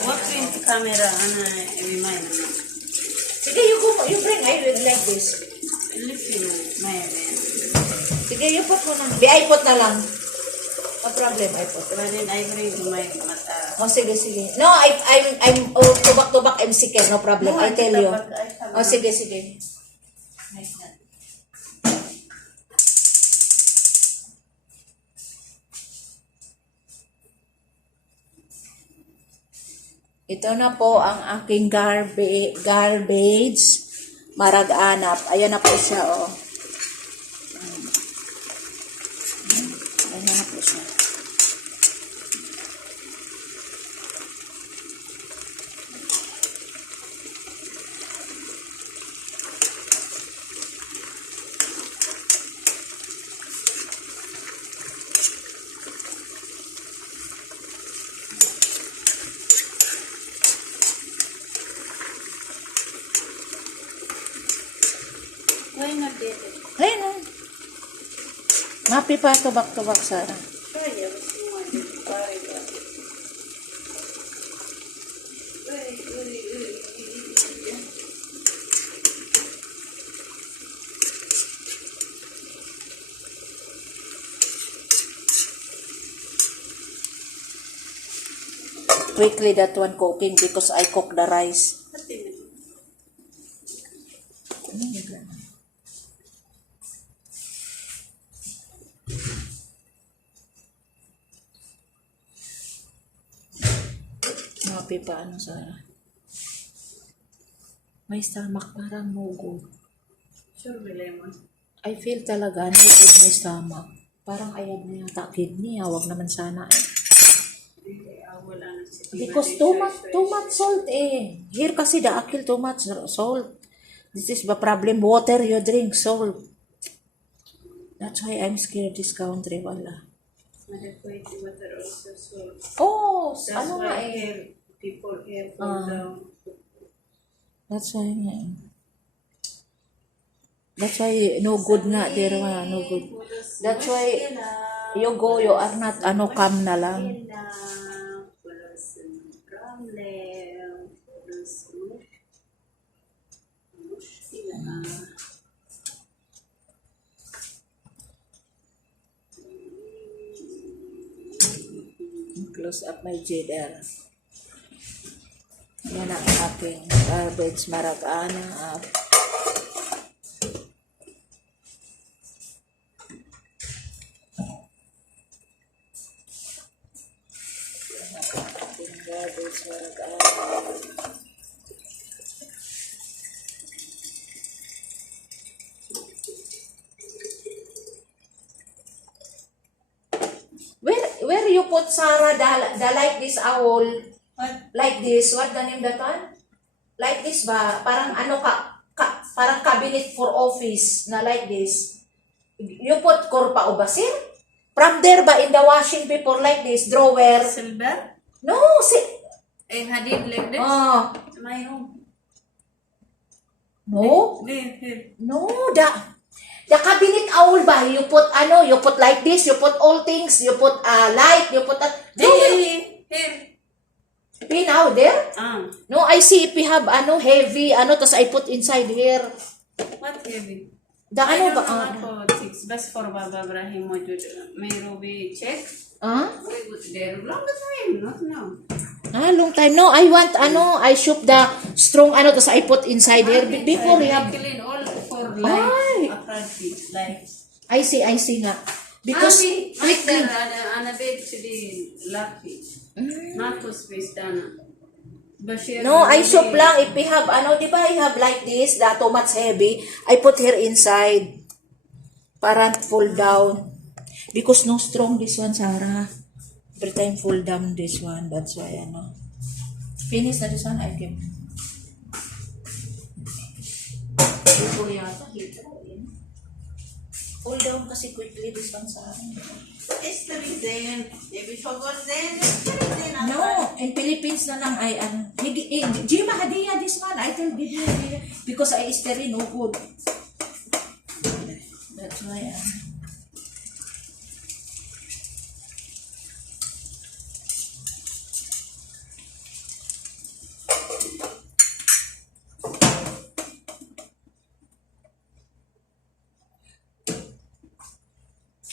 What with the camera and remind me? Sige, you bring, I will like this. Lift you, my Sige, you put mo na. I put na lang. No problem, I put. But then I bring to my mata. Oh, sige. No, I'm tubak-tubak, I'm sick, no problem. I tell you. Oh, sige. Nice na. Ito na po ang aking garbage marag-anap. Ayan na po siya, oh. Ayan na po siya. Why not did it? Ayun, oh. Mapi pa, tubak-tubak, Sarah. Kaya, gusto mo yun. Pare ba? Quickly that one cooking because I cook the rice. Pati na. Mapi pa, Sarah. May stomach parang no good. Sure, may lemon. I feel talaga no good my stomach. Parang ayaw na yata kidney. Huwag naman sana eh. Wala na siya. Because too much salt eh. Here kasi the akil too much salt. This is the problem. Water you drink, salt. That's why I'm scared this country. Wala. Madakway the water also salt. Oh, That's ano nga why eh. here, people here fall down. That's why nga eh. That's why no good nga there no good. That's why you go, you are not come na lang. Pulos problem, pulos mushkila. Close up my JDR. Yan ang aking garbage marag-ana. Yan ang aking garbage marag-ana. Where you put Sarah the like this owl? What? Like this, what the name that one? Like this ba? Parang parang cabinet for office na like this. You put korpa o basir? From there ba in the washing paper like this, drawer? Silver? No, Hadid like this? Oh, My room. no. Here. No, the cabinet owl ba? You put like this, you put all things, you put light, you put that. Here. Pin out there? Ah. No, I see if we have heavy, tas I put inside here. What heavy? The I don't ba? know what six. Bas for Baba Ibrahim Mojud. May Ruby check. We put there. Long time, not now. Long time. No, I want, I shoot the strong, tas I put inside here. Before we have, Clean all for Ay. light. Apparently, light. I see nga. Because, Like there, ana bed to the lucky. Not to space dana. Bashir. no, I shoot lang. If we have, di ba I have like this, the too much heavy, I put here inside. Para fall down. Because no strong this one, Sarah. Every time fall down this one. That's why, Finish na this one, I keep. Ito yata, fall down kasi quickly this one, Sarah. History then. If you forgot then, history then. No, in Philippines na lang ay Jima hadiya this one. I tell give you because I is very no good. That's why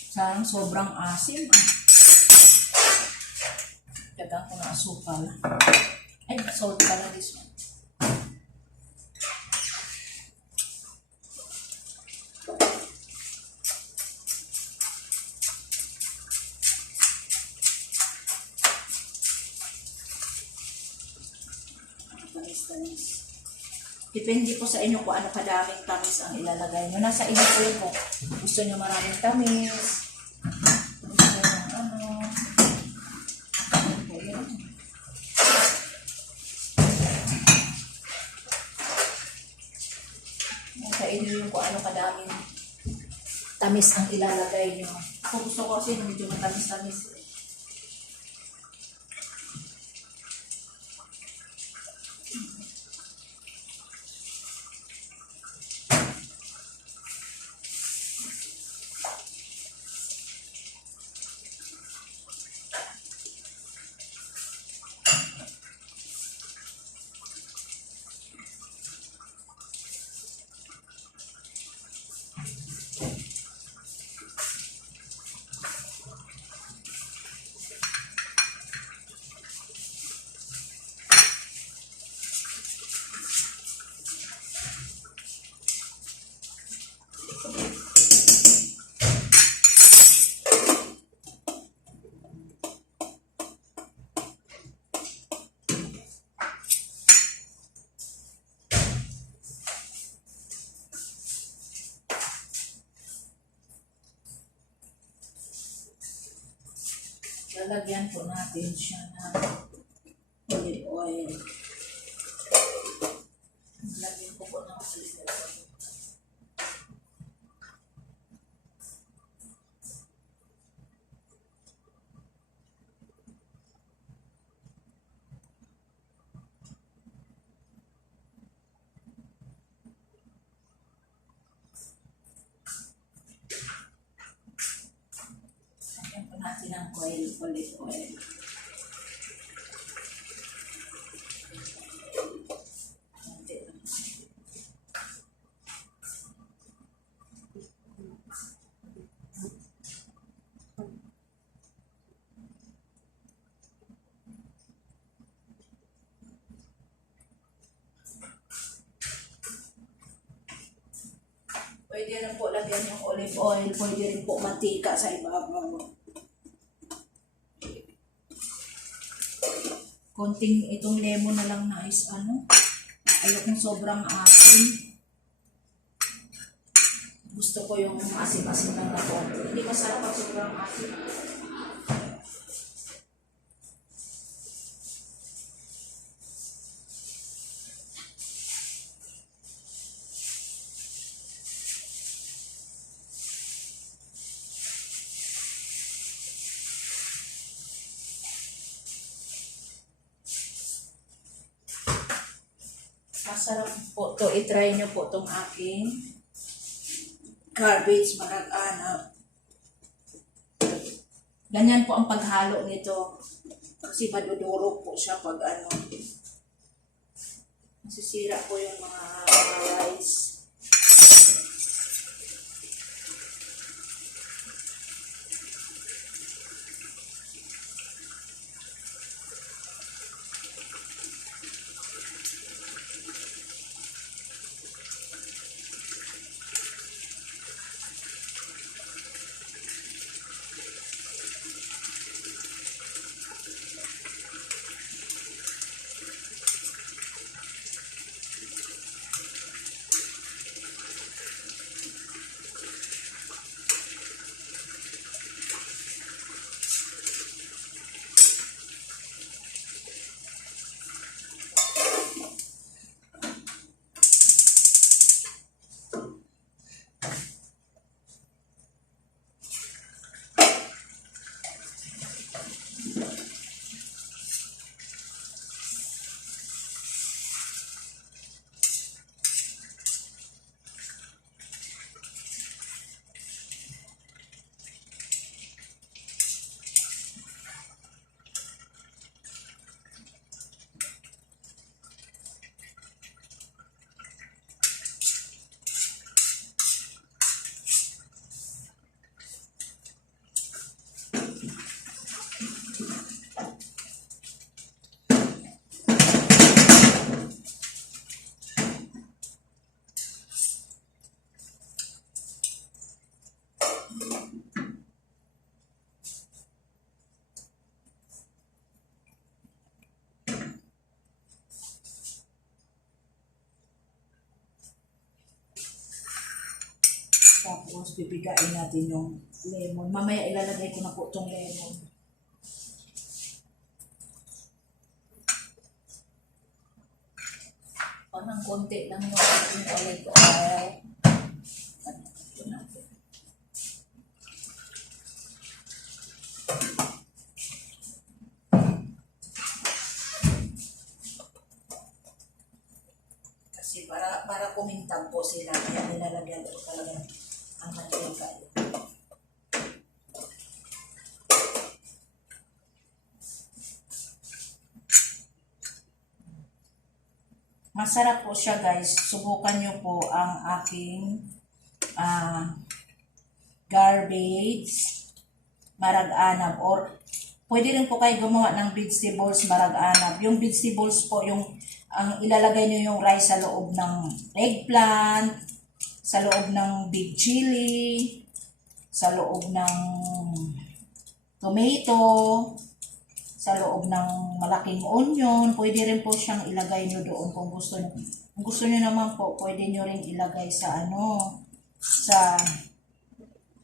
Sarang sobrang asim. Dagang ko na asukal. Ay, salt pala this one. Tamis. Depende po sa inyo kung ano kadaming tamis ang ilalagay nyo. Nasa inyo po yun po. Gusto nyo maraming tamis. Gusto nyo Nasa inyo yung kung ano kadaming tamis ang ilalagay nyo. Ako gusto ko kasi medyo matamis-tamis. Lalagyan po natin siya ng olive oil. Lagyan ko po ng olive oil. Olive oil. Pwede rin po lagyan yung olive oil, pwede rin po mantika sa ibabaw. Konting itong lemon na lang na is ayokong sobrang asin. Gusto ko yung asin-asin lang na konti. Hindi masarap pag sobrang asin. Masarap po to. I-try nyo po itong aking garbage marag-anap. Ganyan po ang paghalo nito. Kasi madudurog po siya pag masisira po yung mga rice. Tapos, pipigain natin yung lemon. Mamaya ilalagay ko na po itong lemon. Parang konti lang yung ating olive oil. Ito natin. Kasi para kumintab po sila, kaya nilalagyan ko talaga ang mantika. Masarap po siya, guys. Subukan nyo po ang aking garbage marag-anab, or pwede rin po kayo gumawa ng vegetables marag-anab. Yung vegetables po, ang ilalagay nyo yung rice sa loob ng eggplant, sa loob ng big chili, sa loob ng tomato, sa loob ng malaking onion. Pwede rin po siyang ilagay nyo doon kung gusto nyo. Kung gusto nyo naman po, pwede nyo rin ilagay sa sa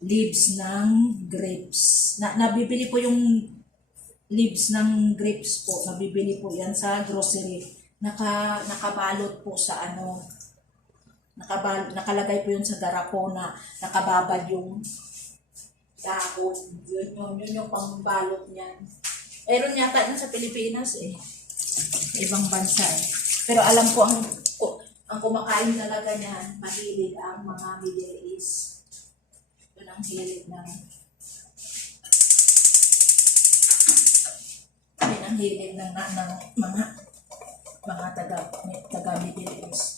leaves ng grapes. Nabibili po yung leaves ng grapes po. Nabibili po yan sa grocery. Nakabalot po sa nakalagay po yun sa garapon na nakababad yung dahon. Yun yung pangbalot niyan. Meron yata yan sa Pilipinas ibang bansa Pero alam ko ang kumakain talaga niyan, mahilig ang mga Middle East. Yun ang hilig namin. ang hilig ng mga taga Middle East.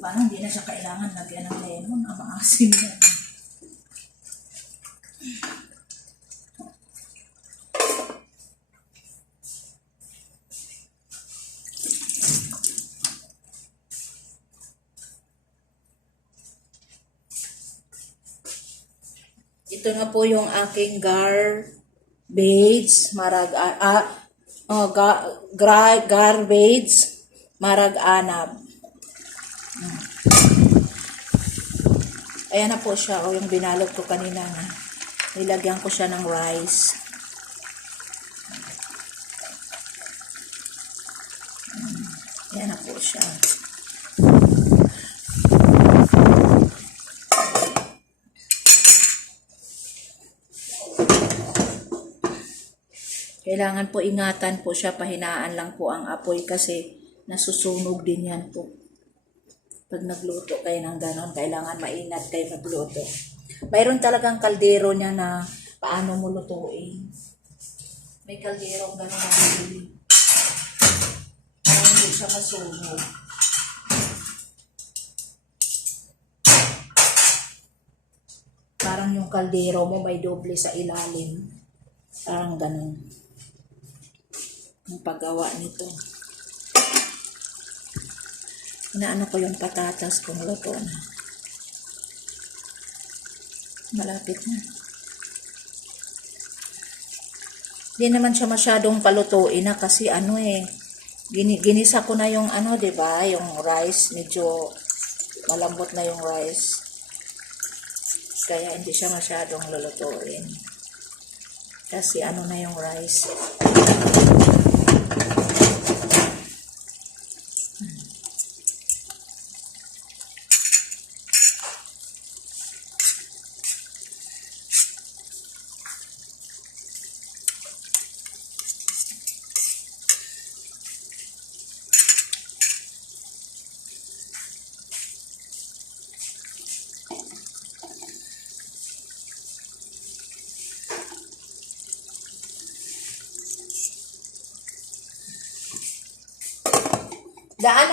Parang hindi na siya kailangan lagyan ng lemon. Ang maasim na. Ito na po yung aking garbage, garbage, marag-anab. Ayan na po siya, yung binalot ko kanina na. Nilagyan ko siya ng rice. Ayan na po siya. Kailangan po ingatan po siya, pahinaan lang po ang apoy kasi nasusunog din yan po. Pag nagluto kayo ng ganon, kailangan maingat kayo magluto. Mayroon talagang kaldero niya na paano mo lutuin. May kaldero ganon na bibili. Para hindi siya masunog. Parang yung kaldero mo may doble sa ilalim. Parang ganon. Ang paggawa nito. Inaano ko yung patatas kung luto na. Malapit na. Hindi naman siya masyadong palutuin na kasi ginisa ko na yung diba? Yung rice, medyo malambot na yung rice. Kaya hindi siya masyadong lulutuin. Kasi na yung rice.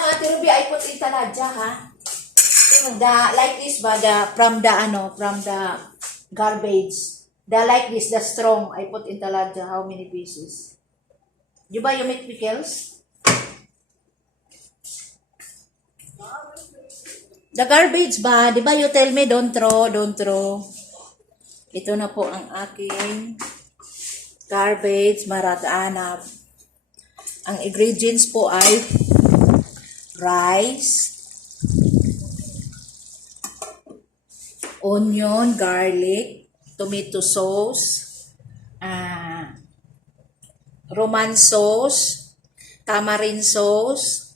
Ate Ruby, I put in taladya, ha? Like this ba, from the garbage. Like this, the strong, I put in taladya, how many pieces? Di ba you make pickles? The garbage ba, di ba you tell me, don't throw. Ito na po ang aking garbage, marag-anab. Ang ingredients po ay rice, onion, garlic, tomato sauce, roman sauce, tamarind sauce,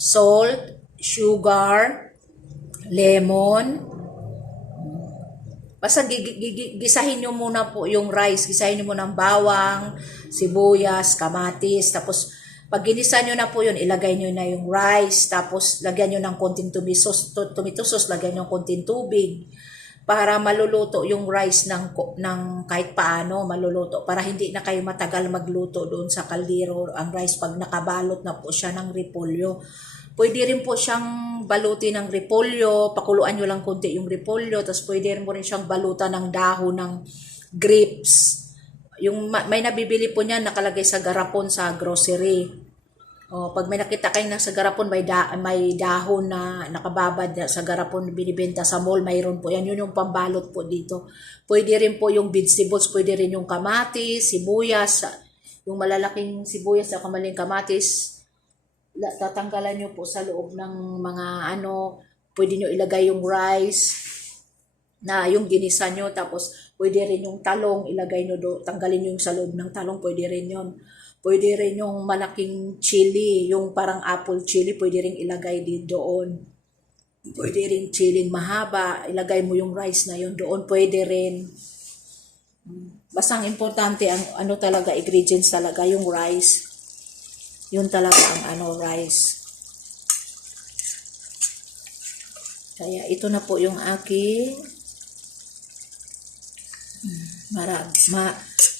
salt, sugar, lemon. Basta gisahin nyo muna po yung rice. Gisahin nyo muna ng bawang, sibuyas, kamatis. Tapos, pag ginisa nyo na po yun, ilagay nyo na yung rice. Tapos, lagyan nyo ng konting tomato sauce, lagyan nyo ng konting tubig. Para maluluto yung rice ng kahit paano, maluluto. Para hindi na kayo matagal magluto doon sa kaldero. Ang rice, pag nakabalot na po siya ng repolyo. Pwede rin po siyang balutin ng repolyo, pakuluan nyo lang konti yung repolyo, tapos pwede rin mo rin siyang balutan ng dahon ng grapes. Yung may nabibili po niya, nakalagay sa garapon sa grocery. O, pag may nakita kayo sa garapon, may dahon na nakababad sa garapon, binibenta sa mall, mayroon po yan. Yun yung pambalot po dito. Pwede rin po yung vegetables, pwede rin yung kamatis, sibuyas, yung malalaking sibuyas at kamaling kamatis, tatanggalan nyo po sa loob ng mga pwede nyo ilagay yung rice na yung ginisa nyo, tapos pwede rin yung talong ilagay nyo tanggalin nyo yung sa loob ng talong, pwede rin yun. Pwede rin yung malaking chili, yung parang apple chili, pwede rin ilagay din doon. Pwede rin chili mahaba, ilagay mo yung rice na yun doon, pwede rin. Basta ang importante, ang ano talaga, ingredients talaga, yung rice. Yun talaga ang ano, rice. Kaya ito na po yung aking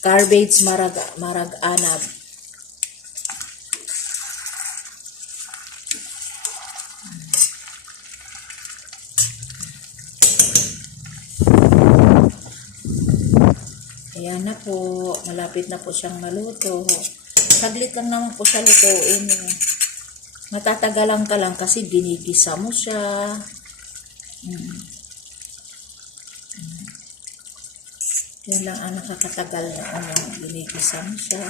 garbage marag-anab. Ayan na po, malapit na po siyang maluto. Saglit lang naman po siya lutuin. Matatagalan ka lang kasi ginigisa mo siya. Yan lang ang nakakatagal na ano, ginigisa mo siya.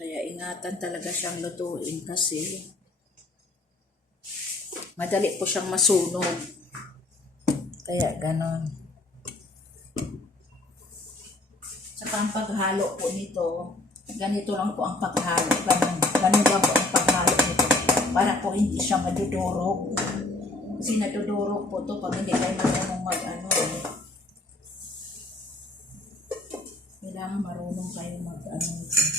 Kaya ingatan talaga siyang lutuin kasi madali po siyang masunog. Kaya ganon. Saka ang paghalo po nito, ganito lang po ang paghalo. Ganun lang po ang paghalo nito. Para po hindi siya madudurog. Kasi nadudurog po to pag hindi kayo marunong mag-ano. Kailangan marunong kayo mag-ano ito.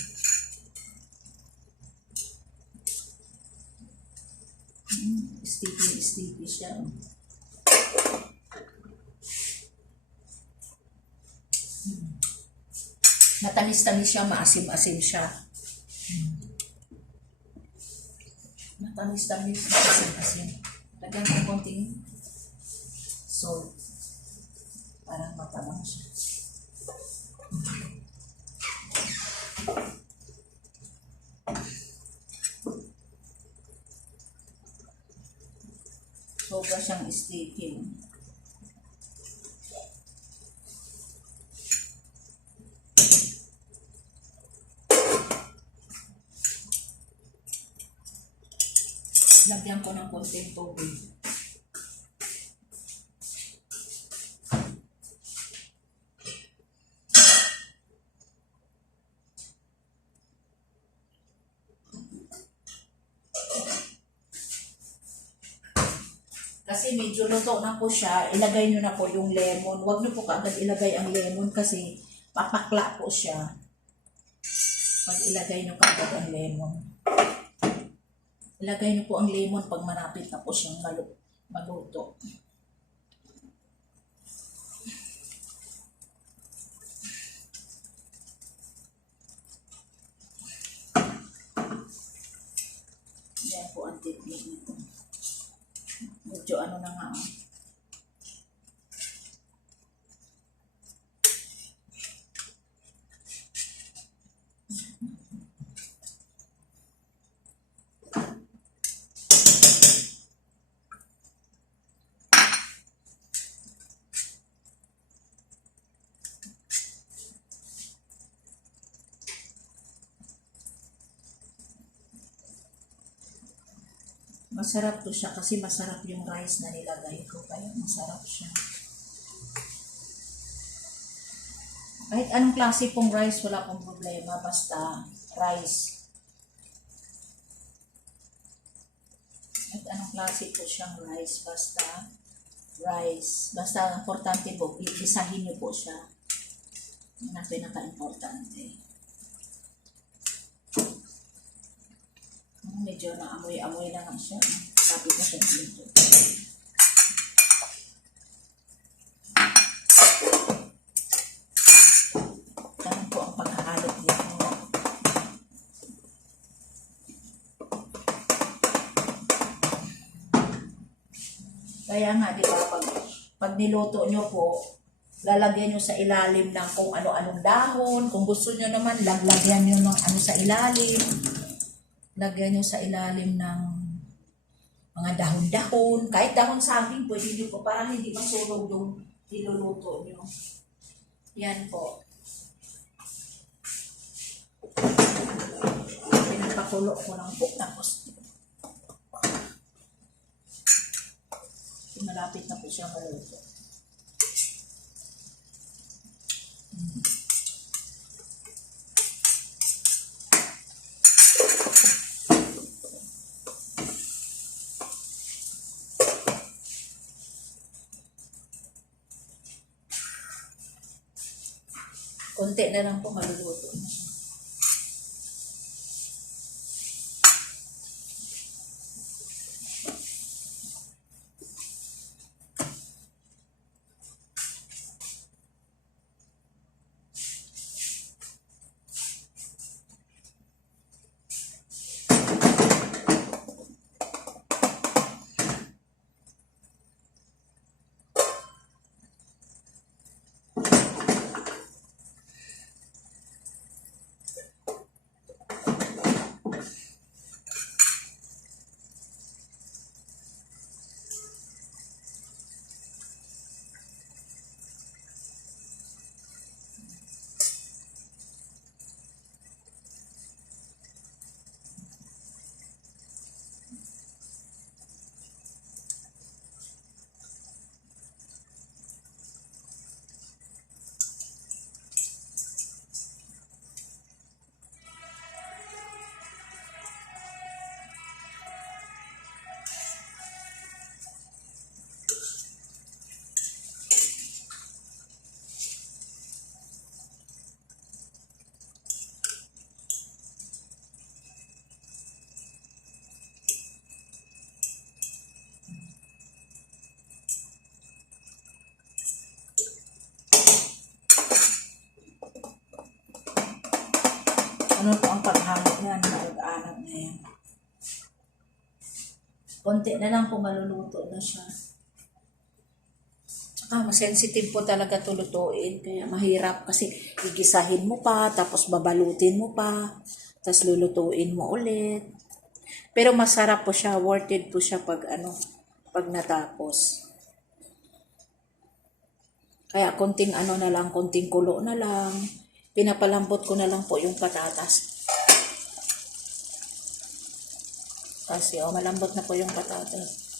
Sticky siya. Matamis-tamis siya, maasim-asim siya. Matamis-tamis, maasim-asim. Lagyan ko konting salt. Para matabang siya. Sobra siyang sticky. Lagyan ko ng konting tubig. Kasi medyo luto na po siya, ilagay nyo na po yung lemon. Huwag nyo po kaagad ilagay ang lemon kasi papakla po siya. Pag ilagay nyo kaagad ang lemon. Ilagay nyo po ang lemon pag malapit na po siyang maluto. Yan po ang technique nito. Medyo ano na nga. Masarap to siya kasi masarap yung rice na nilagay ko. Kaya masarap siya. Kahit anong klase pong rice, wala pong problema. Basta rice. Kahit anong klase po siyang rice, basta rice. Basta importante po, isahin niyo po siya. Yan ang pinaka-importante. Medyo naamoy-amoy na nga siya. Lapit na siya dito. Ganun po ang pagkakalot nito. Kaya nga, di ba, pag niluto nyo po, lalagyan nyo sa ilalim ng kung ano-anong dahon. Kung gusto nyo naman, lagyan nyo ng ano sa ilalim. Lagyan nyo sa ilalim ng mga dahon-dahon. Kahit dahon saging, pwede nyo po. Parang hindi masunog yung niluluto nyo. Yan po. Pinapakulo ko lang po. Tapos, malapit na po siya maluto. Konti na lang po maluluto na siya. Ano po ang paghangit niyan? Marag-anak na yan. Konti na lang po maluluto na siya. Tsaka masensitive po talaga to lutuin. Kaya mahirap kasi gigisahin mo pa, tapos babalutin mo pa, tapos lulutuin mo ulit. Pero masarap po siya, worth it po siya pag pag natapos. Kaya konting na lang, konting kulo na lang. Pinapalambot ko na lang po yung patatas. Kasi malambot na po yung patatas.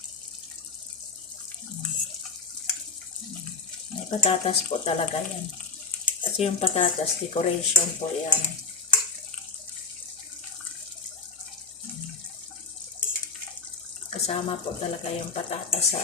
May patatas po talaga yan. Kasi yung patatas, decoration po yan. Kasama po talaga yung patatas sa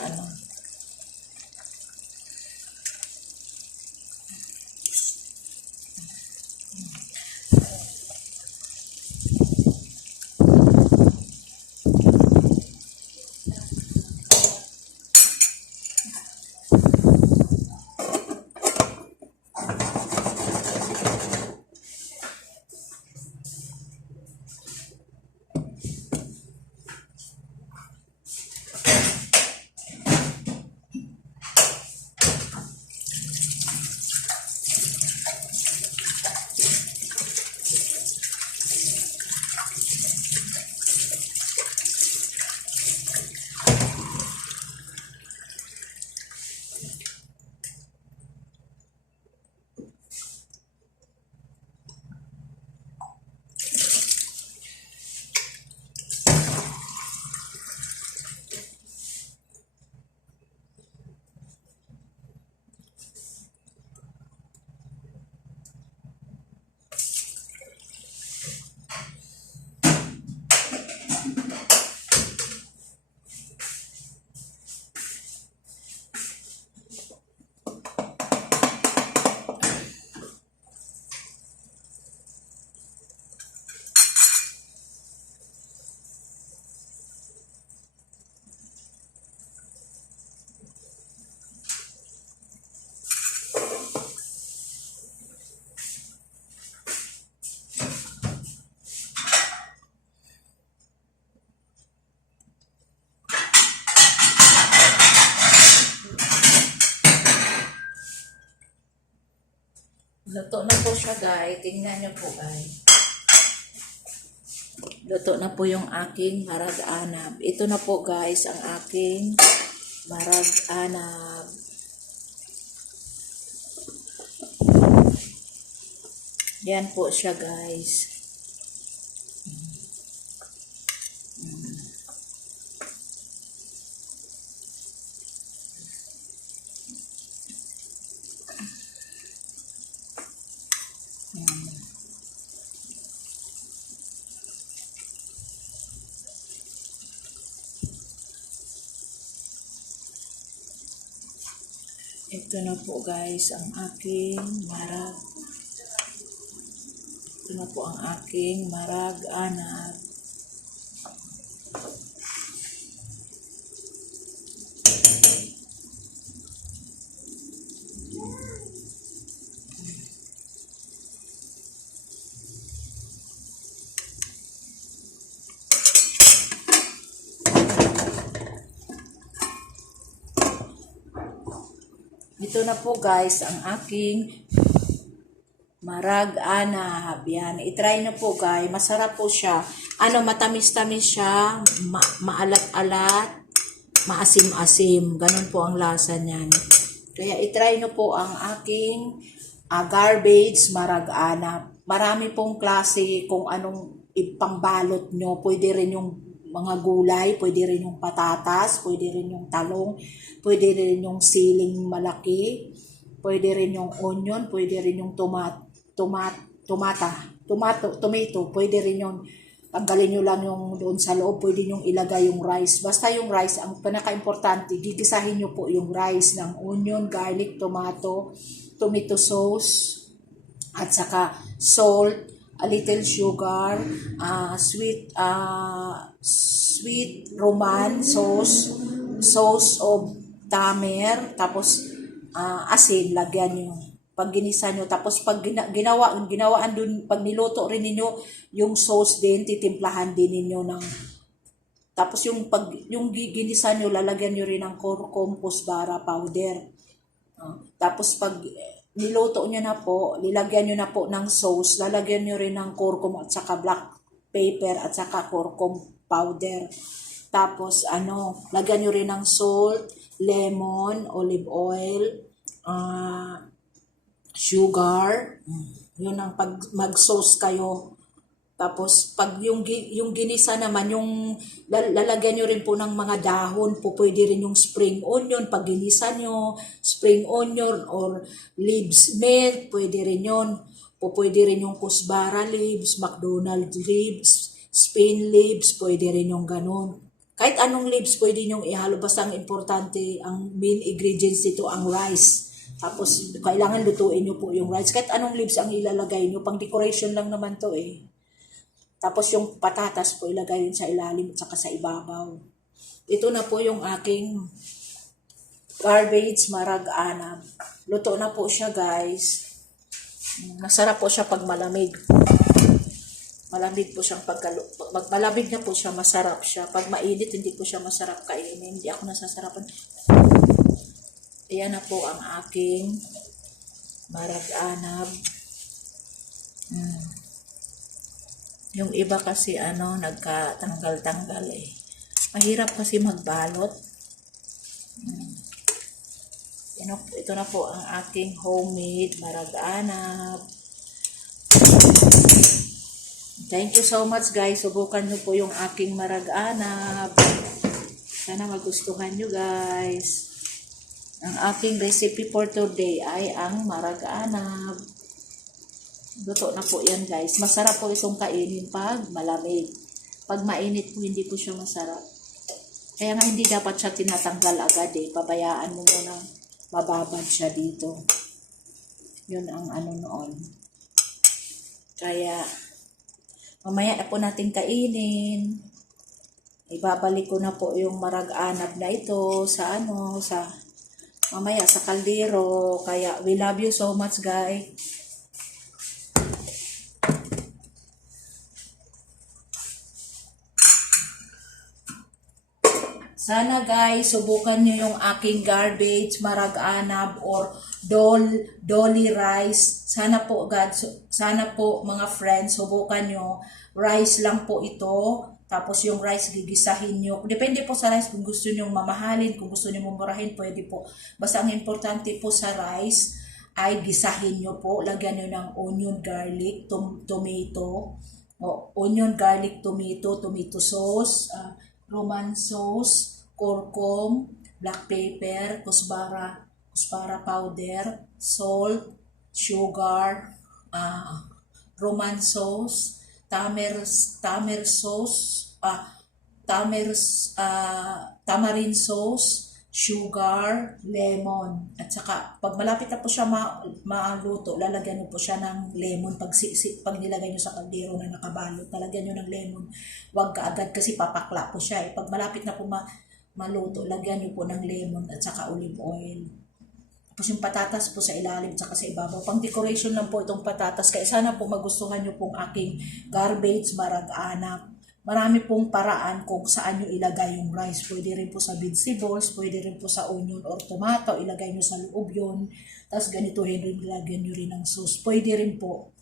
Luto na po siya, guys. Tingnan nyo po, guys. Luto na po yung aking marag-anab. Ito na po, guys, ang aking marag-anab. Yan po siya, guys. Ito na po, guys, ang aking marag Ito na po ang aking marag-anab. Ito na po guys ang aking marag-anab. Yan. I-try na po guys. Masarap po siya. Matamis-tamis siya. Maalat-alat. Maasim-asim. Ganun po ang lasa niyan. Kaya i-try na po ang aking garbage marag-anab. Marami pong klase kung anong ipangbalot nyo. Pwede rin yung mga gulay, pwede rin yung patatas, pwede rin yung talong, pwede rin yung siling malaki, pwede rin yung onion, pwede rin yung tomato, pwede rin yung tanggalin nyo lang yung doon sa loob, pwede nyo ilagay yung rice. Basta yung rice, ang pinaka-importante, gigisahin nyo po yung rice ng onion, garlic, tomato sauce, at saka salt, a little sugar, sweet Roman sauce of tamer, tapos asin, lagyan nyo. Pag ginisa nyo, tapos pag ginawaan dun, pag niluto rin ninyo, yung sauce din, titimplahan din ninyo ng, tapos yung ginisa nyo, lalagyan nyo rin ng curcum, kusbara powder. Tapos pag niluto nyo na po, lilagyan nyo na po ng sauce, lalagyan nyo rin ng curcum at saka black pepper at saka curcum powder. Tapos lagyan nyo rin ng salt, lemon, olive oil, sugar. Yun ang pag mag-sauce kayo. Tapos pag yung ginisa naman, yung lalagyan nyo rin po ng mga dahon po, pwede rin yung spring onion, pag ginisa nyo, spring onion or leaves mint, pwede rin yun. Pwede rin yung kusbara leaves, McDonald leaves, Spain leaves, pwede rin yung ganun. Kahit anong leaves pwede nyong ihalo, basta ang importante, ang main ingredients dito ang rice. Tapos kailangan lutuin nyo po yung rice. Kahit anong leaves ang ilalagay nyo, pang decoration lang naman to eh. Tapos yung patatas po ilagay rin sa ilalim at saka sa ibabaw. Ito na po yung aking garbage marag-anab. Luto na po siya guys. Masarap po siya pag malamig. Malamig po siyang malamig na po siya, masarap siya. Pag mainit, hindi po siya masarap kainin. Hindi ako nasasarapan. Ayan na po ang aking marag-anab. Yung iba kasi nagkatanggal-tanggal eh. Mahirap kasi magbalot. Ito na po ang aking homemade marag-anab. Thank you so much guys. Subukan nyo po yung aking marag-anab. Sana magustuhan nyo guys. Ang aking recipe for today ay ang marag-anab. Luto na po yan guys. Masarap po itong kainin pag malamig. Pag mainit po, hindi po siya masarap. Kaya nga hindi dapat siya tinatanggal agad eh. Pabayaan mo muna mababad siya dito. Yun ang noon. Kaya mamaya na po natin kainin. Ibabalik ko na po yung marag-anab na ito sa mamaya sa kaldero. Kaya we love you so much guys. Sana guys, subukan nyo yung aking garbage, marag-anab, or dolly rice. Sana po mga friends, subukan nyo. Rice lang po ito. Tapos yung rice gigisahin nyo. Depende po sa rice kung gusto nyo mamahalin, kung gusto nyo mumurahin, pwede po. Basta ang importante po sa rice ay gisahin nyo po. Lagyan nyo ng onion, garlic, tomato. Onion, garlic, tomato sauce, Roman sauce, curcum, black pepper, kusbara powder, salt, sugar, Roman sauce, tamarind sauce, sugar, lemon. At saka, pag malapit na po siya maluto, lalagyan niyo po siya ng lemon. Pag nilagay niyo sa kaldero na nakabalot, lalagyan niyo ng lemon. Huwag kaagad kasi papakla po siya. Pag malapit na po maluto, lagyan niyo po ng lemon at saka olive oil. Tapos yung patatas po sa ilalim at saka sa ibabaw. Pang decoration lang po itong patatas. Kaya sana po magustuhan niyo pong aking garbage marag-anak. Marami pong paraan kung saan nyo ilagay yung rice. Pwede rin po sa vegetables, pwede rin po sa onion or tomato, ilagay nyo sa loob yun. Tapos ganituhin rin, ilagyan nyo rin ng sauce. Pwede rin po.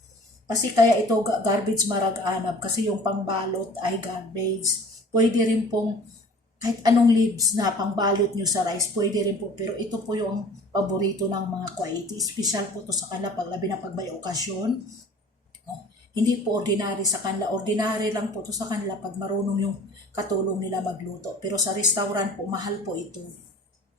Kasi kaya ito garbage marag-anap, kasi yung pangbalot ay garbage. Pwede rin pong kahit anong leaves na pangbalot nyo sa rice, pwede rin po. Pero ito po yung paborito ng mga Kuwaiti. Special po to sa kanila, labi na pag may okasyon. Hindi po ordinary sa kanila. Ordinary lang po to sa kanila pag marunong yung katulong nila magluto. Pero sa restaurant po, mahal po ito.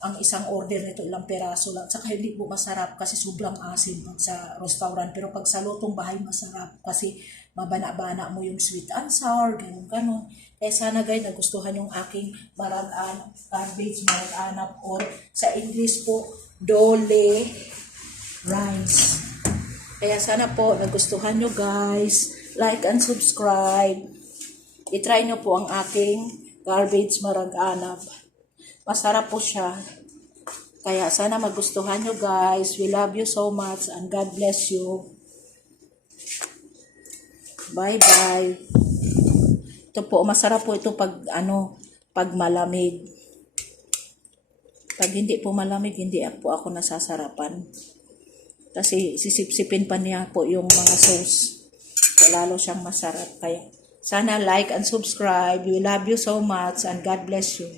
Ang isang order nito, ilang peraso lang. Saka hindi po masarap kasi sobrang asin pag sa restaurant. Pero pag sa lutong bahay, masarap kasi mabana-bana mo yung sweet and sour, ganun. Kaya sana guys, nagustuhan yung aking garbage marag-anap or sa English po, dole rice. Kaya sana po nagustuhan nyo guys. Like and subscribe. I-try nyo po ang aking garbage marag-anap. Masarap po siya. Kaya sana magustuhan nyo guys. We love you so much and God bless you. Bye-bye. Ito po, masarap po ito pag malamig. Pag hindi po malamig, hindi po ako nasasarapan. Kasi sisipsipin pa niya po yung mga sauce. So, lalo siyang masarap. Kaya sana like and subscribe. We love you so much and God bless you.